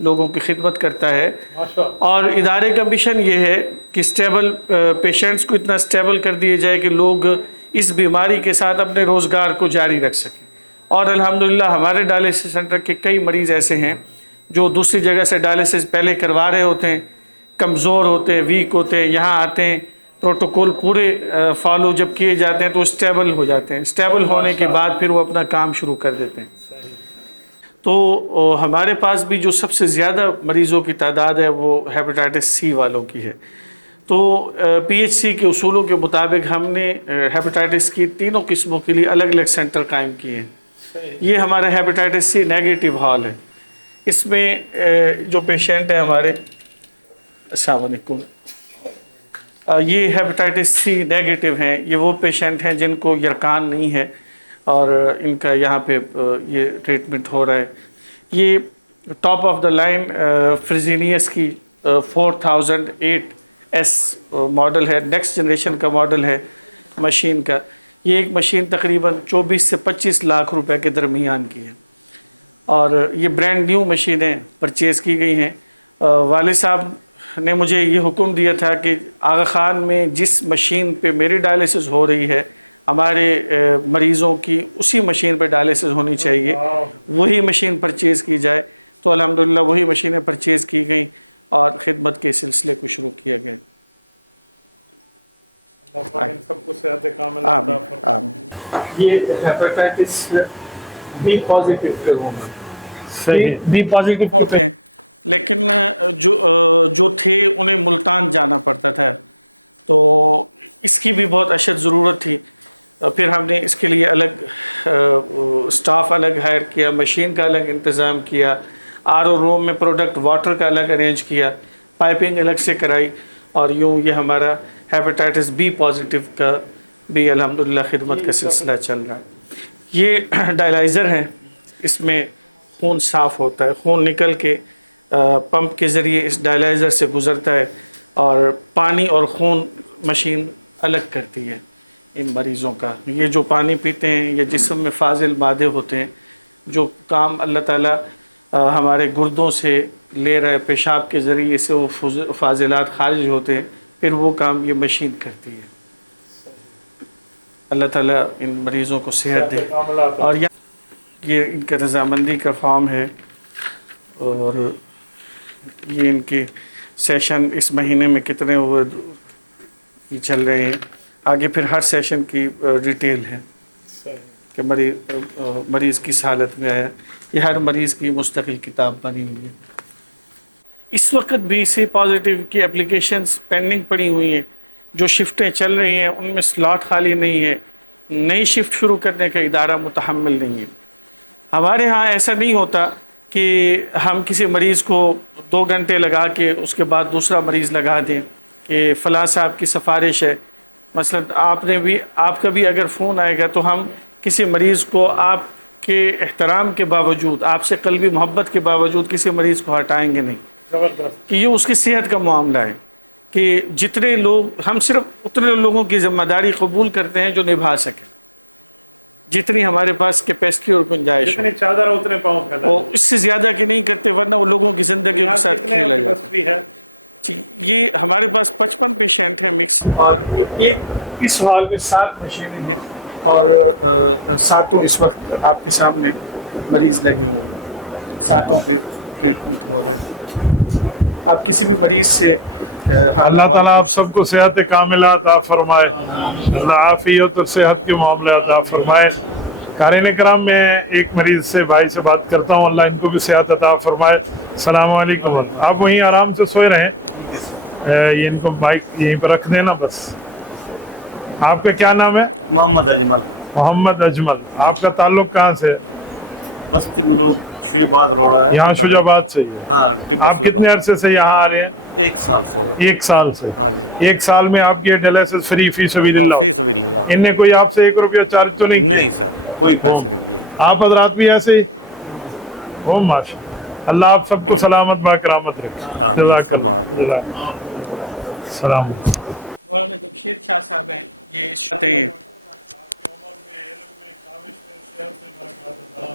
لوگوں کی خدمت کرتا ہے، اور ادارے کا mission یہ ہے کہ اسٹیبل پیشنٹس کو اتنا اسٹیبل کر دیا جائے کہ لوگ اس بیماری کے ساتھ اپنے روزگار کو جاری رکھ سکیں. اور الحمدللہ ہمارے ڈائلسس سینٹر کے کئی مریض ایسے ہیں جو دوسری جگہ سے ڈائلسس پہلے کروا رہے ہوتے ہیں، کمزور ہوتے ہیں، ویک ہوتے ہیں، یہاں آتے ہیں، پروٹوکول پورے فالو جب کیے جاتے ہیں تو اسٹیبل ہو جاتے ہیں. اسٹیبل ہونے کے بعد پھر وہ اپنا کام شروع کر دیتے ہیں. تو ہمارے پاس بھی جو سب سے زیادہ مریضوں کی تعداد ہے وہ ہیپاٹائٹس سی والوں کی ہے. تو پی ایچ سی کے اصولوں کے مطابق ہم نے ہیپاٹائٹس کی تینوں قسموں کے لیے الگ الگ سینٹر قائم کیے ہیں. یہ ہمارا ہیپاٹائٹس سی نیگیٹو ہال ہے. اس میں جو پیشنٹ ہیں ہمارے، السلام علیکم، یہ ہیپاٹائٹس سی نیگیٹو ہیں. یہ وہ پیشنٹ ہیں جن کو یرکان نہیں ہے اور ان کا یہاں پہ یہ ٹریٹمنٹ ہو رہا ہے. یہ ٹاپ آف دا لائن فرزینیس کی 4008S ماڈل ہے، نیکسٹ جنریشن کا ماڈل ہے مشین کا. یہ ایک مشین تقریباً 24 سے 25 لاکھ روپے کے درمیان کی ہے، اور یہ برانڈ نیو مشینیں پرچیز کی گئی ہیں. والد صاحب نے مجھے یہ حکم دیا تھا کہ آغا خان میں جس مشین پہ میری ڈائلسس ہو رہی ہے ہمارے مریضوں کی اسی مشین پہ ڈائلسس ہونی چاہیے، وہی مشین پرچیز کی جائے. تو الحمدللہ وہی مشینیں پرچیز کی گئیں اور خدمت کے سلسلے کو شروع کیا گیا. سب کو صحت کاملہ عطا فرمائے. یہ hepatitis B positive B positive ہوتے ہیں، لیکن جو تھے انہیں ملتان جانا پڑتا تھا، تو اس کی بھی بہت اشد ضرورت تھی. پھر ہم نے اس کے لیے الگ سٹاف الگ ہائر کیا، مشین کا الگ انتظام کیا، آر او روم میں پروڈکٹ واٹر کا الگ ارینج کیا، پائپنگ الگ سے کرائی، اور یوں یہ ہمارا ہیپاٹائٹس بی پازیٹیو کا بھی الحمدللہ خدمت کا سلسلہ چل رہا ہے. یہ ڈائلائزر ہے، اس میں خون صاف ہوتا ہے، خون نکل کے پمپ کے ذریعے اس ڈائلائزر سے گزرتا ہے اور پانی اور خون مشین الگ کرتی ہے ان مریضوں کا. یہ جو پانی پیتے ہیں یہ جسم میں فاضل مادے ہوتے ہیں، جو کام اللہ تعالیٰ ہمارے گردوں سے لے رہے پیشاب کے ذریعے سے وہ فاضلات خارج ہوتے ہیں، پھر وہ کام یہ مشین کرتی ہے. اللہ تعالیٰ ان مریضوں کو صحت دے. اور یہ ان کا رضامندی کا فارم ہے، اور یہ ان کے سیشن اس مہینے میں کتنے ہوئے یہ چل رہے ہیں. آگے پھر ہر سیشن کی ڈیٹیل ہے کہ مریض کس حالت میں آیا. یہ ہر مریض کی مستقل کتاب بنی ہوئی ہے. اس وقت بھی سی پازیٹیو کی اپلیکیشنز پینڈنگ پڑی ہوئی ہیں. جو شفٹیں چل رہی ہیں ان میں سلاٹ خالی نہیں ہے، نئی شفٹ شروع کرنے کا ادارہ متحمل نہیں ہے. ہمارے ہاں ایسا نہیں ہوتا کہ ہم کسی مریض کو 2 گھنٹے لگا کے اس کے بعد دوسرا مریض لگا دیں کہ فلاں صاحب کی سفارش ہے. مثلا آپ کا بھی اگر فون آئے گا تو ہم کسی مریض کو آپ کے احترام کے باوجود، آپ سے قلبی محبت کے باوجود کسی مریض کو ہٹائیں گے نہیں، کہ یہ اس کی صحت کا معاملہ ہے. کہ جتنے لوگ، ہم صرف اتنے لوگوں کی ذمہ داری قبول کرتے ہیں جو نبھا سکیں، جتنی ہمارے پاس کیپیسٹی اور گنجائش جتنی چادر اتنے پاؤں پھیلا، وہ اس سے زیادہ کی نہیں کرتے، ورنہ وہ لوگوں کی زندگی کے ساتھ کھیلا جاتا ہے. جی، یہ ہمارے پاس 55 پیشنٹ ہیں مکس، اور ایک اس ہال میں 7 مشینیں ہیں، اور 7 اس وقت آپ کے سامنے مریض لگے ہوئے ہیں، 7 پہ ٹریٹمنٹ ہو رہا ہے. آپ کسی بھی مریض سے اللہ تعالیٰ آپ سب کو صحت کاملہ عطا فرمائے، اللہ عافیت اور صحت کے معاملے عطا فرمائے. قارئین کرام، میں ایک مریض سے بھائی سے بات کرتا ہوں، اللہ ان کو بھی صحت عطا فرمائے. السلام علیکم. آپ وہیں آرام سے سوئے رہیں، یہ ان کو مائک یہیں پر رکھ دینا بس. آپ کا کیا نام ہے؟ محمد اجمل. محمد اجمل. آپ کا تعلق کہاں سے؟ بستی لوگ شجاباد روڑا ہے. یہاں شجاباد سے؟ ہاں. آپ کتنے عرصے سے یہاں آ رہے ہیں؟ 1 سال سے ہوگا. 1 سال سے؟ ہاں جی. 1 سال میں آپ کی ڈائلسس فری فی سبیل اللہ؟ فی سبیل اللہ. ان نے کوئی آپ سے 1 روپیہ چارج تو نہیں؟ نہیں سر، کوئی پیسے نہیں دیے. آپ حضرات بھی ایسے ہی؟ او ماشاء اللہ، آپ سب کو سلامت با کرامت رکھیں. السلام مولانا جمشید شاہ صاحب ہیں، یہ شاتے ہیں. عمر میں، علم میں، کاوش میں، صحت میں برکات عطا.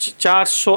400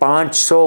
500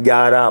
11,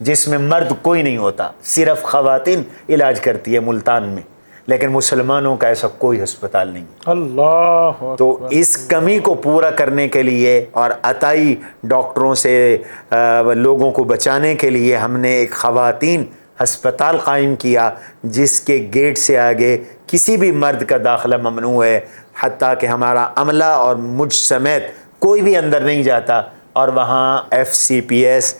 جس میں مرد کوئی نہیں ہوتا، صرف خواتین علاج کرتی ہے ملتان میں، لیکن مسلمانوں کا ایسا کوئی ہسپتال نہیں۔ اللہ تو اس کمی کو پورا کرنے کے لیے اور عطائی ڈاکٹروں سے لوگوں کو بچانے کے لیے ہم نے ایک خواتین ہسپتال قائم کیا، جس کے گیٹ سے آگے کسی بھی مرد کا داخلہ ممنوع ہے، حتیٰ کہ ہمارا عملہ اور مجھ سمیت کوئی بھی اندر نہیں جاتا، اور وہاں FCPS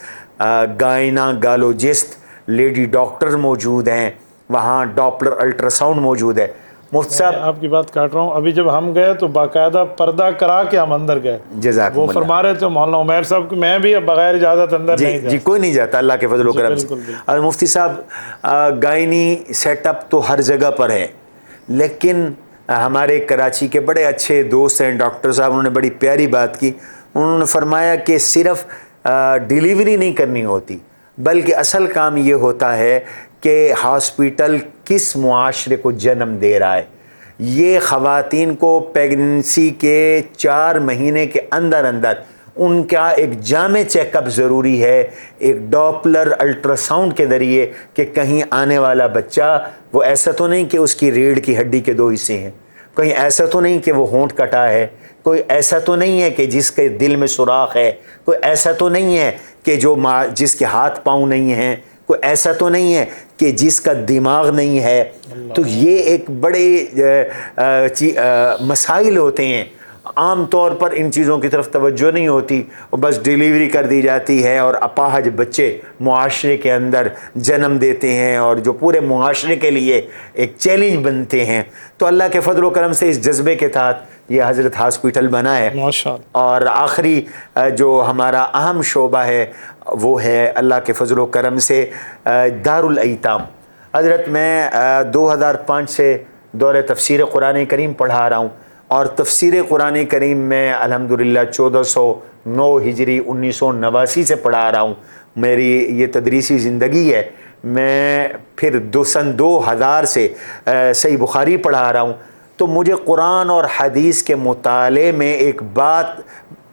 گائناکالوجسٹ لیڈی ڈاکٹر موجود ہیں، وہاں ڈاپلر الٹرا ساؤنڈ موجود ہے۔ مفتی صاحب آپ کی بات کاٹ رہا ہوں، ابھی جب ہم گئے تو باقاعدہ پردہ کرا کے ہم اندر گئے، جزاکم وہ اللہ۔ فرما رہے تھے مولانا عمیر صاحب کہ میں بھی بغیر اجازت اندر نہیں جی کوئی نہیں جاتا اللہ کے فضل و کرم سے۔ بالکل بالکل۔ اور مفتی صاحب گائنی سیٹ اپ تو ہر جگہ پر ہے، لیکن ہمارے کراچی کے بڑے اچھے دوست ہیں ڈاکٹر صاحب، انہوں نے بڑی پیاری بات کی، انہوں نے فرمایا کہ صرف ڈیلیوری نہیں کرنی ہوتی، بلکہ اصل کام یہ ہوتا ہے کہ ہاسپیٹل کس معاشرے کو جنم دے رہا ہے۔ یہ خواتین کو پیگننسی کے 4 مہینے کے اندر ان کا ایک جامع چیک اپ ضروری ہے، ایک ڈاپلر الٹرا ساؤنڈ کے ذریعے، کہ کہیں آنے والا بچہ وہ ایسا تو نہیں کہ اس کی ریڑھ کی ہڈی کے 2 حصے ہیں، کہیں ایسا تو نہیں کہ وہ ہونٹ کٹا ہے، کوئی ایسا تو نہیں ہے کہ جس کے دل میں سوراخ ہے، کوئی ایسا تو نہیں ہے کہ جس کے ہاتھ پاؤں نہیں ہیں، کوئی ایسا تو نہیں ہے کہ جس کا دماغ نہیں ہے۔ تو یہ ایک بڑے مسائل ہوتے ہیں، عام طور پر ان چیزوں کی طرف توجہ نہیں ہوتی، بس ڈیلیوری کر دی جاتی ہے اور اپاہج بچے معاشرے کے اندر جنم دیتے ہیں، اور جو پورے معاشرے کے لیے ایک چیلنج بنتے ہیں۔ تو اللہ کے فضل و کرم سے اس جذبے کے تحت یہ حضرت ہاسپٹل بنا ہے، اور آخری جو ہمارا اہم شعبہ ہے وہ ہے اللہ کے فضل و کرم سے دارالایتام۔ حضرت میں 2005 سے دور تفسیر قرآن کریم پڑھا رہا ہوں، اور تفسیر قرآن کریم میں الحمدللہ 1409 ہجری 1989 سے پڑھا رہا ہوں، میری یہ تدریسی زندگی ہے۔ میں پھر سن 2000 سے صحیح بخاری پڑھا رہا ہوں، تو مجھے قرآن اور حدیث کے مطالعے میں ایک بات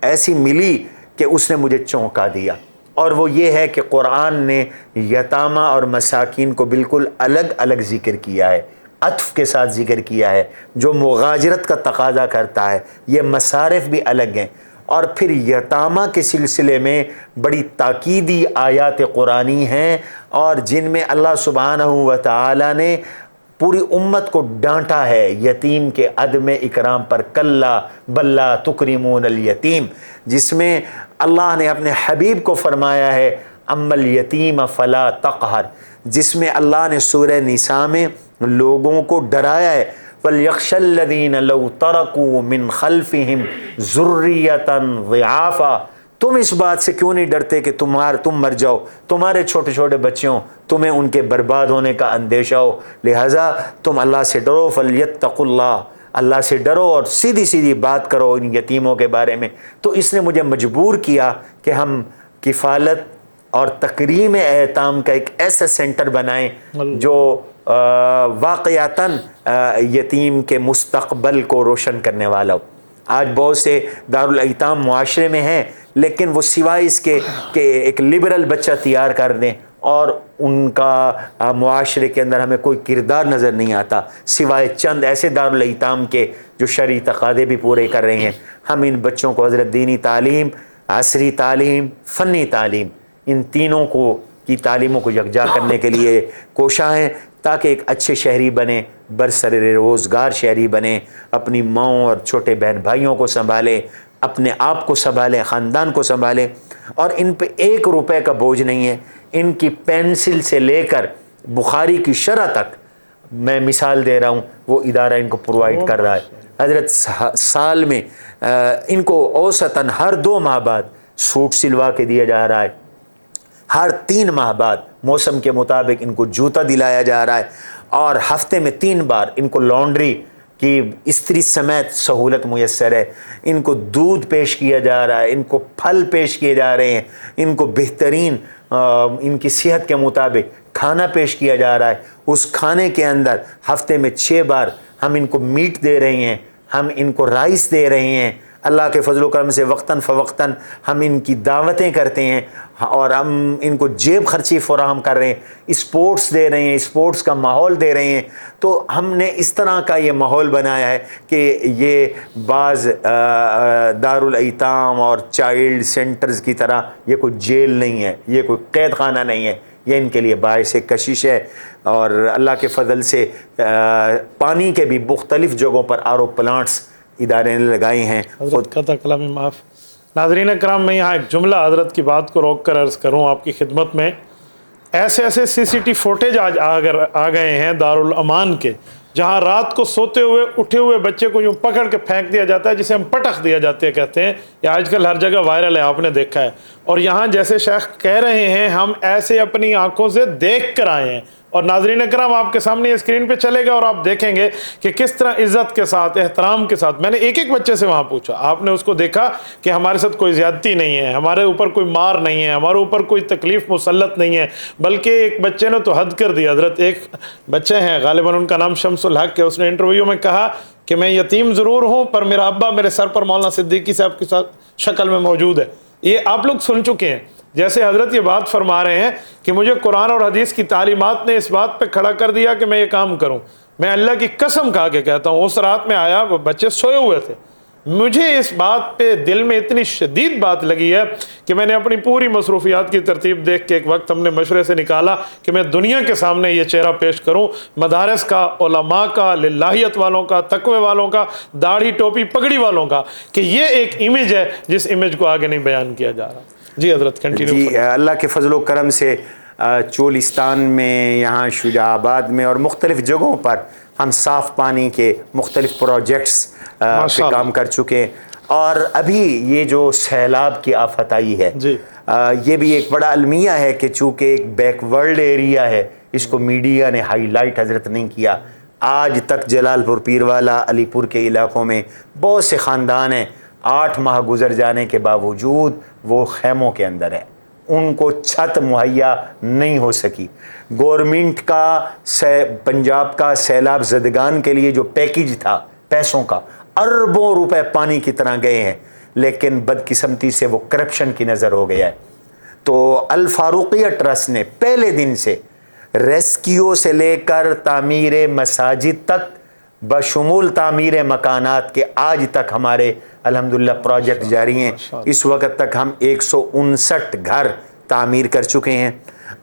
ایسی ملی کہ اس نے مجھے چونکا دیا، اور وہ یہ ہے کہ قرآن نے یتامہ اور مساکین کو بالکل الگ الگ ذکر کیا ہے، عطف کے ساتھ ذکر کیا ہے، جو مغاجرت کا تقاضا کرتا ہے۔ یہ مصارف بھی الگ ہیں، اور پھر یتامہ کے سلسلے میں بڑی تاکیدی آیات قرآنی ہیں، اور جن میں اللہ سبحانہ و تعالی نے پوری امت کو ڈانٹا ہے یتیم کے عدم اکرام پر، کلا بلا تکرمون الیتیم، جس میں اللہ نے اپنے حبیب کو فرمایا ہے اما الیتیم فلا تقہر، جس میں اللہ نے سورہ نساء میں لوگوں کو ڈرایا ہے وَلْيَخْشَ الَّذِينَ لَوْ تَرَكُوا مِنْ خَلْفِهِمْ ذُرِّيَّةً ضِعَافًا۔ تم اس بات سے کیوں نہیں ڈرتے کہ تم مر جاؤ، تمہارے چھوٹے چھوٹے بچوں، تمہیں ان کے برباد ہونے کا اندیشہ ہو، لہٰذا تم اللہ سے ڈرو، فَلْيَتَّقُوا اللَّهَ، اللہ سے ڈرو اور سیدھی سیدھی بات کرو ان یتیموں کے بارے میں۔ تو اس نے مجھے مجبور کیا کہ ہم کفالت اور تکریم ایتام کا ایک ایسا سینٹر بنائیں جو واقعتاً یتیم کے مستقبل کو روشن کرنے والا ہو۔ آج بہت سے دارالایتام معاشرے میں ہیں، لیکن وہ سوائے اس کے کہ ایک لبرل بچہ تیار کر دیں، اور ان کا معاشرے کے اندر ہمیں کوئی کردار نظر نہیں آتا سوائے چند ایسے دارالایتام کے جو شرعی تقاضے بھی پورے کر رہے ہیں۔ ہم ان بچوں کو حضرت دینی تعلیم، عصری تعلیم، فنی تعلیم، ان تینوں کی تعلیموں کو یکجا کرنے کے لیے کوشاں ہیں، تاکہ ایک اچھے شہری بنیں، برسر روزگار شہری بنیں، اپنی ماں اور چھوٹے بہن بھائیوں کو سنبھالیں، اپنے آپ کو سنبھالیں، خاندان کو سنبھالیں، اور ان پہ 1 روپے کا بوجھ نہیں ہے۔ ان کی پینسل سے لے کر بخاری کی شرح تک میں مثال دے رہا ہوں، وہ ادارہ ان کو پرووائڈ کر رہا ہے۔ حضرت سال میں ان کو اوسطاً ہر 2 ماہ بعد سوٹ سلوا کے دیا جا رہا ہے، ہر 3 ماہ بعد موسم کے مطابق ان کو جوتا دلایا جا رہا ہے، اور ہفتے میں 3 بار ان کو لانڈری کی استری سمیت سہولت میسر ہے۔ ان کو دودھ پیش کیا جا رہا ہے، ان کو پھل پیش کیے جا رہے ہیں، ان کو بہترین ان کی صحت کے مطابق کھانا پیش کیا جا رہا ہے۔ اس کھانے کے اندر ہفتے میں 6 بار ہم ان کو میٹ دے رہے ہیں، ہم ان کو رائس دے رہے ہیں، اللہ کے فضل و کرم سے وقتاً فوقتاً ہم ان کی دعوتیں کرتے ہیں اور ہم ان کو جیب خرچی فراہم کر رہے ہیں، اسپورٹس دے رہے ہیں، اسپورٹس کا ماحول دے رہے ہیں. تو ہم نے اس طرح کا یہ ماحول بنایا ہے کہ یہ بعض دارالایتام اور چائلڈ سینٹرز کی طرح یہ کوئی جیل نہیں ہے، یہ کوئی قید خانہ نہیں ہے، یہ ان کے لیے باعث کشش ہے. اور اللہ کے فضل سے پانی کے بھی مختلف جگہوں پر RO پلانٹس ادارے نے لگائے ہیں. حضرت قطع کلامی معاف. ناظرین اکرام، میں یہاں ایک جملہ حضرت کی بات کو روک کر عرض کروں آپ کی خدمت میں. ایسے CCTV فوٹیج آج آ گئے ہیں دارالامان کے، جہاں رات کو سوتے ہوئے اٹھے ہوئے بچے کو یوں پکڑ کے پھینک دیا جاتا ہے، جسے ہم پٹخ دیا جاتے ہیں کہتے ہیں. یہ آج کل ہر جگہ وائرل ہے، آپ نے دیکھا ہے. اور یہاں جیسے شیخ کہہ رہے ہیں ہم ایسے اپنی آنکھوں سے دیکھ کر آئے ہیں. اور ناظرین اکرام، آپ کے سامنے یہ اسکرین پہ چلے گا اور آپ دیکھیں گے کہ کس طرح عزت کے ساتھ، احترام کے ساتھ. میں نے ایک بچے سے وہاں پوچھا، آپ نے اس کو دیکھا کہ ہمارے ساتھ کوئی زیادتی نہیں ہے، ہمارے اوپر کوئی مار نہیں ہے، ہمارے اوپر کوئی تکلیف مسلط نہیں ہے، بلکہ ایک بچے نے تو حد کر دی. حضرت ایک بچے ہیں، غالباً ان کا نام شمس الحق ہے، اس نے انٹرویو میں کہا کہ میں یتیم ضرور ہوں پر میرا ابا میرے سر پر مولانا صدیقی صاحب کی شکل میں موجود ہے. یہ آپ لوگ سن چکے ہیں. جیسے حضرت یہ بات فرما رہے ہیں کہ مجھے قرآن اور حدیث کی تعلیمات نے اس بات پہ کھڑا کر دیا کہ میں یہ کام کروں. میں اللہ کی قسم کھا کے کہتا ہوں، اس رات میں آیا، وہ بچے سوئے ہوئے تھے، مجھے اس بات پہ دل میں اتنی شدید بات لگی ہے کہ میں نے اپنی پوری مصروفیات کی ترتیب دیکھ کے ایک وقت ہم نے مشورے سے نکالا کہ میں دنیا کے سامنے یہ چہرہ پیش کروں، مدارس کا، علماء کا، للہیت والوں کا، تقوی والوں کا، داڑھی ٹوپی پگڑی والوں کا، کہ یہ ایک امیج ہے جس امیج کو آگے نہیں بیان کیا جا رہا. جی حضرت کنٹینیو. جی اللہ کے فضل و کرم سے چولستان میں، یہاں شجاع آباد میں اور مختلف جگہوں پر ہم صاف پانی کے مختلف پروجیکٹس پہ کام کر چکے ہیں. اور ابھی یہ جو سیلاب کی آفت آئی ہے، یہ بھی ایک بڑا المیہ ہے کہ چونکہ ایک بیک ورلڈ ایریا ہے، اس کو میڈیا نے ہائی لائٹ حضرت نہیں کیا. آج تک جلال پور، پیروالا، علی پور کے علاقوں میں بہت سے خاندان ہیں، 8 ماہ گزر جانے کے باوجود وہ خیموں کے اندر ہے، ان کو چھت مہیا نہیں ہو سکی. گورنمنٹ کا پنجاب کا سیلاب زدگان کے لیے جو پیکیج تھا پیسوں کا، اربوں روپے پانی کی طرح گئے ہیں، لیکن بدقسمتی سے وہ کرپشن کی نظر ہو گیا ہے. تو الفاروقیہ ٹرسٹ نے پہلے دن سے ریسکیو سے لے کر تعمیر مساجد تک بشمول تعمیر مکانات کے آج تک ہمارے الحمدللہ پروجیکٹ جاری ہیں. اس وقت تک ہم 159 گھر تعمیر کر چکے ہیں.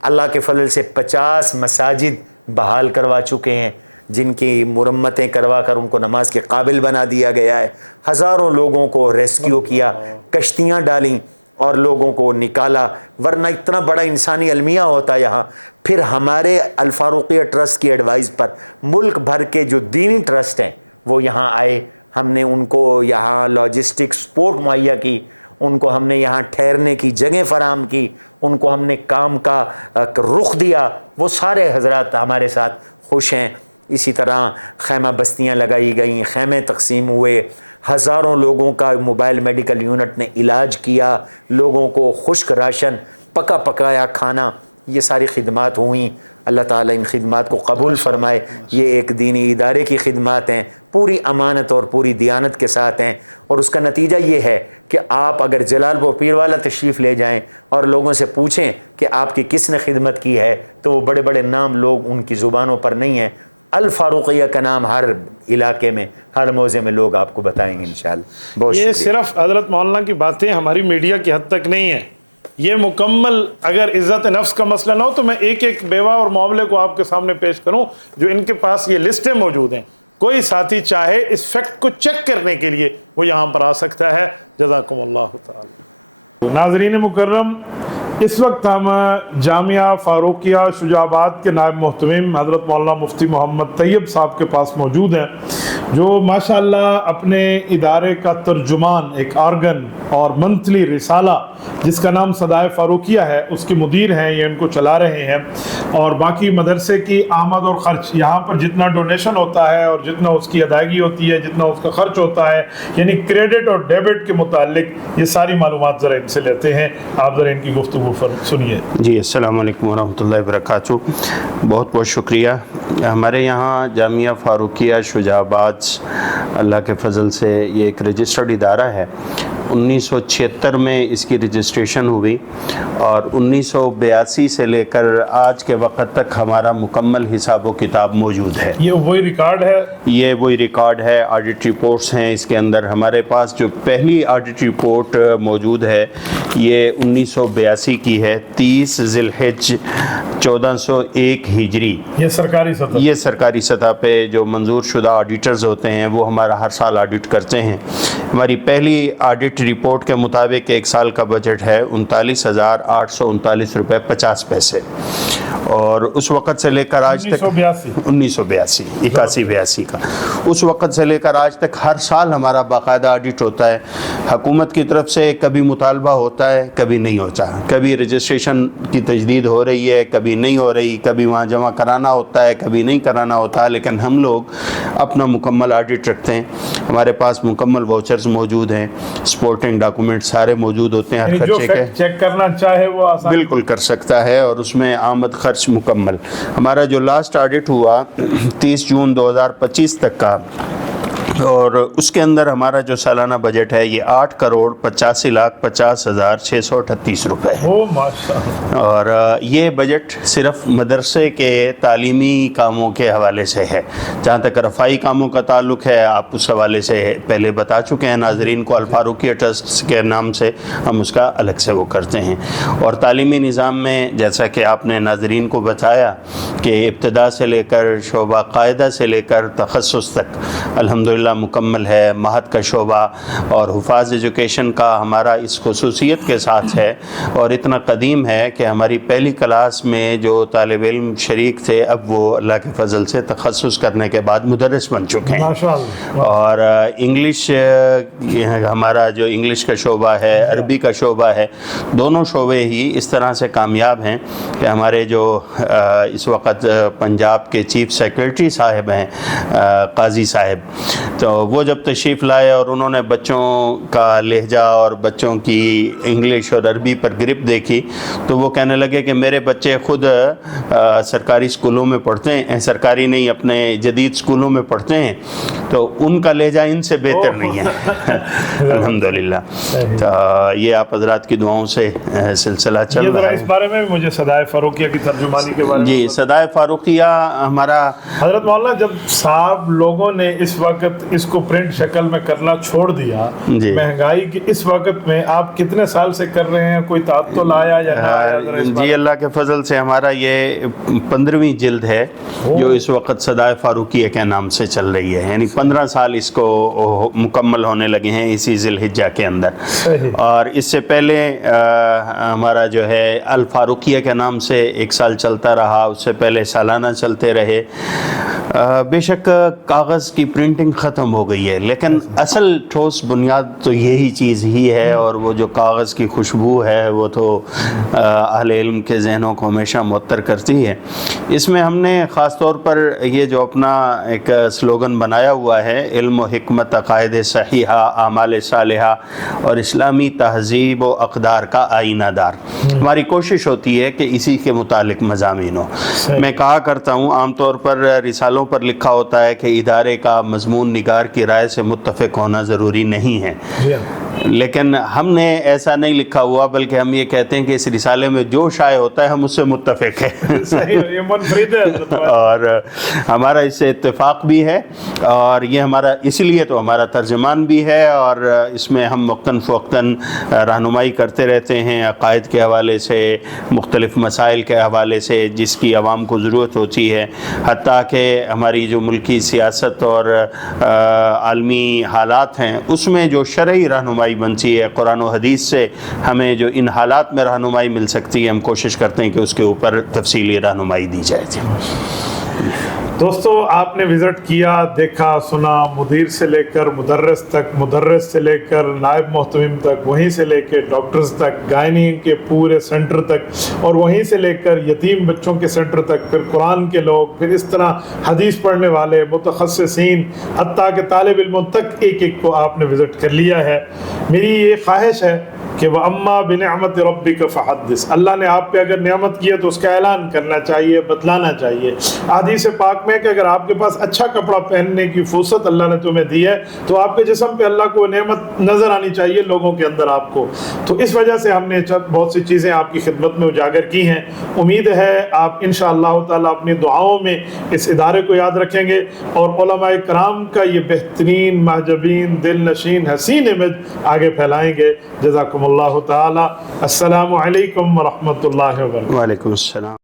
اللہ کے فضل سے 50 مساجد بحال کروا چکے ہیں، جن کی مرمتیں کروا کر ان کو نماز کے قابل بنا دیا گیا ہے. ہزاروں لوگوں کو ریسکیو کیا، کشتیاں ڈالیں اور لوگوں کو نکالا، ورنہ اتنا بڑا انسانی المیہ ہوتا یہاں. پھر ہمارے الفاروقیہ ٹرسٹ کی ایڈوائز پر ملک بھر کے جو دینی ٹرسٹ ہیں وہ یہاں آئے. ہم نے ان کو یہاں لاجسٹک سپورٹ مہیا کی، ان کو ہم نے یہاں ٹھہرنے کی جگہ فراہم کی، ان کو ہم نے کام کا رخ دیا. وہ سارے حضرات ہمارے ساتھ خوش ہیں. اسی طرح خیمہ بستیاں لگائی گئیں، خیمے تقسیم ہوئے، ہزاروں لوگوں کا موبائل میڈیکل یونٹ نے علاج کیا، لوگوں کو خشک راشن، پکا پکایا کھانا، یہ ساری خدمات ہوئیں. اللہ تعالیٰ ان خدمات کو قبول فرمائے. یہ ایک دینی ادارے کی خدمات ہیں، پوری امانت اور پوری دیانت کے ساتھ ہیں. اور اس کا نتیجہ یہ ہے کہ آپ اگر جلال پور پیروالا تشریف لے جائیں اور لوگوں سے پوچھیں کہ آپ کی کس نے خدمت کی ہے، تو وہ بڑے بڑے نام لوگ ان کی زبانوں پر نہیں ہیں. الفاروقیہ کا نام ہر علاقے میں، ہر موضع میں لوگ آپ کو بتائیں گے انشاءاللہ. بہت یہ شکریہ. صرف حضرت مولانا کی باتیں ہماری میڈیا کی حد تک نہیں ہیں. یہ مکمل اگر عزت نفس کا مسئلہ نہ ہو تو میں ایک ایک بیوہ اور معاملے کو آپ کے سامنے پیش کروں جو ان کے پاس یہ لسٹیں موجود ہیں. کوئی ساتھی چاہے اس فیکٹ کو چیک کرنے کے لیے وہ یہاں پر آ سکتا ہے. جزاکم اللہ تعالی. ناظرین مکرم، اس وقت ہم جامعہ فاروقیہ شجاع آباد کے نائب محتمم حضرت مولانا مفتی محمد طیب صاحب کے پاس موجود ہیں، جو ماشاءاللہ اپنے ادارے کا ترجمان، ایک آرگن اور منتھلی رسالہ جس کا نام صدائے فاروقیہ ہے، اس کے مدیر ہیں. یہ ان کو چلا رہے ہیں. اور باقی مدرسے کی آمد اور خرچ، یہاں پر جتنا ڈونیشن ہوتا ہے اور جتنا اس کی ادائیگی ہوتی ہے، جتنا اس کا خرچ ہوتا ہے، یعنی کریڈٹ اور ڈیبٹ کے متعلق یہ ساری معلومات ذرا ان سے لیتے ہیں. آپ ذرا ان کی گفتگو سنیے. جی السلام علیکم ورحمۃ اللہ وبرکاتہ. بہت بہت شکریہ. ہمارے یہاں جامعہ فاروقیہ شجاع آباد آرٹس اللہ کے فضل سے یہ ایک رجسٹرڈ ادارہ ہے. 1976 میں اس کی رجسٹریشن ہوئی اور 1982 سے لے کر آج کے وقت تک ہمارا مکمل حساب و کتاب موجود ہے. یہ وہی ریکارڈ ہے؟ یہ وہی ریکارڈ ہے. آڈٹ رپورٹس ہیں اس کے اندر. ہمارے پاس جو پہلی آڈٹ رپورٹ موجود ہے یہ 1982 کی ہے, 30 ذی الحجہ 1401 ہجری. یہ سرکاری سطح پہ جو منظور شدہ آڈیٹرز ہوتے ہیں وہ ہمارا ہر سال آڈٹ کرتے ہیں. ہماری پہلی آڈٹ رپورٹ کے مطابق ایک سال کا بجٹ ہے 39,839 روپے 50 پیسے, اور اس وقت سے لے کر آج تک 1982 کا اس وقت سے لے کر آج تک ہر سال ہمارا باقاعدہ آڈٹ ہوتا ہے. حکومت کی طرف سے کبھی مطالبہ ہوتا ہے, کبھی نہیں ہوتا. کبھی رجسٹریشن کی تجدید ہو رہی ہے, کبھی نہیں ہو رہی, کبھی وہاں جمع کرانا ہوتا ہے, کبھی نہیں کرانا ہوتا, لیکن ہم لوگ اپنا مکمل آڈٹ رکھتے ہیں. ہمارے پاس مکمل واؤچرز موجود ہیں, سپورٹنگ ڈاکومنٹ سارے موجود ہوتے ہیں. ہر خرچے کے چیک کرنا چاہے وہ بالکل کر سکتا ہے, اور اس میں آمد خرچ مکمل. ہمارا جو لاسٹ آڈٹ ہوا 30 جون 2025 تک کا, اور اس کے اندر ہمارا جو سالانہ بجٹ ہے یہ 8,85,50,638 روپے ہے. اور یہ بجٹ صرف مدرسے کے تعلیمی کاموں کے حوالے سے ہے. جہاں تک رفائی کاموں کا تعلق ہے آپ اس حوالے سے پہلے بتا چکے ہیں ناظرین کو. الفاروقیہ ٹرسٹ کے نام سے ہم اس کا الگ سے وہ کرتے ہیں. اور تعلیمی نظام میں جیسا کہ آپ نے ناظرین کو بتایا کہ ابتدا سے لے کر شعبہ قاعدہ سے لے کر تخصص تک الحمدللہ مکمل ہے. مہد کا شعبہ اور حفاظ ایجوکیشن کا ہمارا اس خصوصیت کے ساتھ ہے اور اتنا قدیم ہے کہ ہماری پہلی کلاس میں جو طالب علم شریک تھے اب وہ اللہ کے فضل سے تخصص کرنے کے بعد مدرس بن چکے ہیں. اور انگلش ہمارا جو انگلش کا شعبہ ہے, عربی کا شعبہ ہے, دونوں شعبے ہی اس طرح سے کامیاب ہیں کہ ہمارے جو اس وقت پنجاب کے چیف سیکرٹری صاحب ہیں قاضی صاحب, تو وہ جب تشریف لائے اور انہوں نے بچوں کا لہجہ اور بچوں کی انگلش اور عربی پر گرپ دیکھی تو وہ کہنے لگے کہ میرے بچے خود سرکاری اسکولوں میں پڑھتے ہیں, سرکاری نہیں اپنے جدید اسکولوں میں پڑھتے ہیں, تو ان کا لہجہ ان سے بہتر نہیں ہے. الحمدللہ. تو یہ آپ حضرات کی دعاؤں سے سلسلہ چل رہا ہے. اس بارے میں مجھے صدائے فاروقیہ کی ترجمانی کے بارے میں. جی, صدائے فاروقیہ ہمارا حضرت مولانا جب صاحب لوگوں نے اس وقت اس کو پرنٹ شکل میں کرنا چھوڑ دیا, مہنگائی کی اس وقت میں آپ کتنے سال سے کر رہے ہیں, کوئی تعطل آیا یا نہ آیا؟ جی, اللہ کے فضل سے ہمارا یہ 15ویں جلد ہے جو اس وقت صدائے فاروقیہ کے نام سے چل رہی ہے. یعنی 15 سال اس کو مکمل ہونے لگے ہیں اسی ذی الحجہ کے اندر. اور اس سے پہلے ہمارا جو ہے الفاروقیہ کے نام سے 1 سال چلتا رہا, اس سے پہلے سالانہ چلتے رہے. بے شک کاغذ کی پرنٹنگ ختم ہو گئی ہے, لیکن اصل ٹھوس بنیاد تو یہی چیز ہی ہے, اور وہ جو کاغذ کی خوشبو ہے وہ تو اہل علم کے ذہنوں کو ہمیشہ معطر کرتی ہے. اس میں ہم نے خاص طور پر یہ جو اپنا ایک سلوگن بنایا ہوا ہے, علم و حکمت عقائد صحیحہ اعمال صالحہ اور اسلامی تہذیب و اقدار کا آئینہ دار. ہماری کوشش ہوتی ہے کہ اسی کے متعلق مضامین ہو. میں کہا کرتا ہوں عام طور پر رسالوں پر لکھا ہوتا ہے کہ ادارے کا مضمون نگار کی رائے سے متفق ہونا ضروری نہیں ہے, لیکن ہم نے ایسا نہیں لکھا ہوا, بلکہ ہم یہ کہتے ہیں کہ اس رسالے میں جو شائع ہوتا ہے ہم اس سے متفق ہیں. اور ہمارا اس سے اتفاق بھی ہے, اور یہ ہمارا اس لیے تو ہمارا ترجمان بھی ہے, اور اس میں ہم وقتاً فوقتاً رہنمائی کرتے رہتے ہیں عقائد کے حوالے سے, مختلف مسائل کے حوالے سے جس کی عوام کو ضرورت ہوتی ہے. حتیٰ کہ ہماری جو ملکی سیاست اور عالمی حالات ہیں اس میں جو شرعی رہنمائی بنتی ہے قرآن و حدیث سے, ہمیں جو ان حالات میں رہنمائی مل سکتی ہے ہم کوشش کرتے ہیں کہ اس کے اوپر تفصیلی رہنمائی دی جائے. دوستو, آپ نے وزٹ کیا, دیکھا, سنا, مدیر سے لے کر مدرس تک, مدرس سے لے کر نائب محتمم تک, وہیں سے لے کے ڈاکٹرز تک, گائنی کے پورے سینٹر تک, اور وہیں سے لے کر یتیم بچوں کے سینٹر تک, پھر قرآن کے لوگ, پھر اس طرح حدیث پڑھنے والے, متخصصین, حتیٰ کہ طالب علموں تک ایک ایک کو آپ نے وزٹ کر لیا ہے. میری یہ خواہش ہے کہ کہ وہ اما بنعمت ربک فحدث، اللہ نے آپ پہ اگر نعمت کی ہے تو اس کا اعلان کرنا چاہیے، بتلانا چاہیے۔ حدیث پاک میں کہ اگر آپ کے پاس اچھا کپڑا پہننے کی فرصت اللہ نے تمہیں دی ہے تو آپ کے جسم پہ اللہ کو نعمت نظر آنی چاہیے لوگوں کے اندر آپ کو۔ تو اس وجہ سے ہم نے بہت سی چیزیں آپ کی خدمت میں اجاگر کی ہیں۔ امید ہے آپ انشاءاللہ تعالیٰ اپنی دعاؤں میں اس ادارے کو یاد رکھیں گے اور علماء کرام کا یہ بہترین، محجبین، دل نشین، حسین امیج آگے پھیلائیں گے۔ جزاکم اللہ تعالی۔ السلام علیکم ورحمۃ اللہ وبرکاتہ۔ وعلیکم السلام۔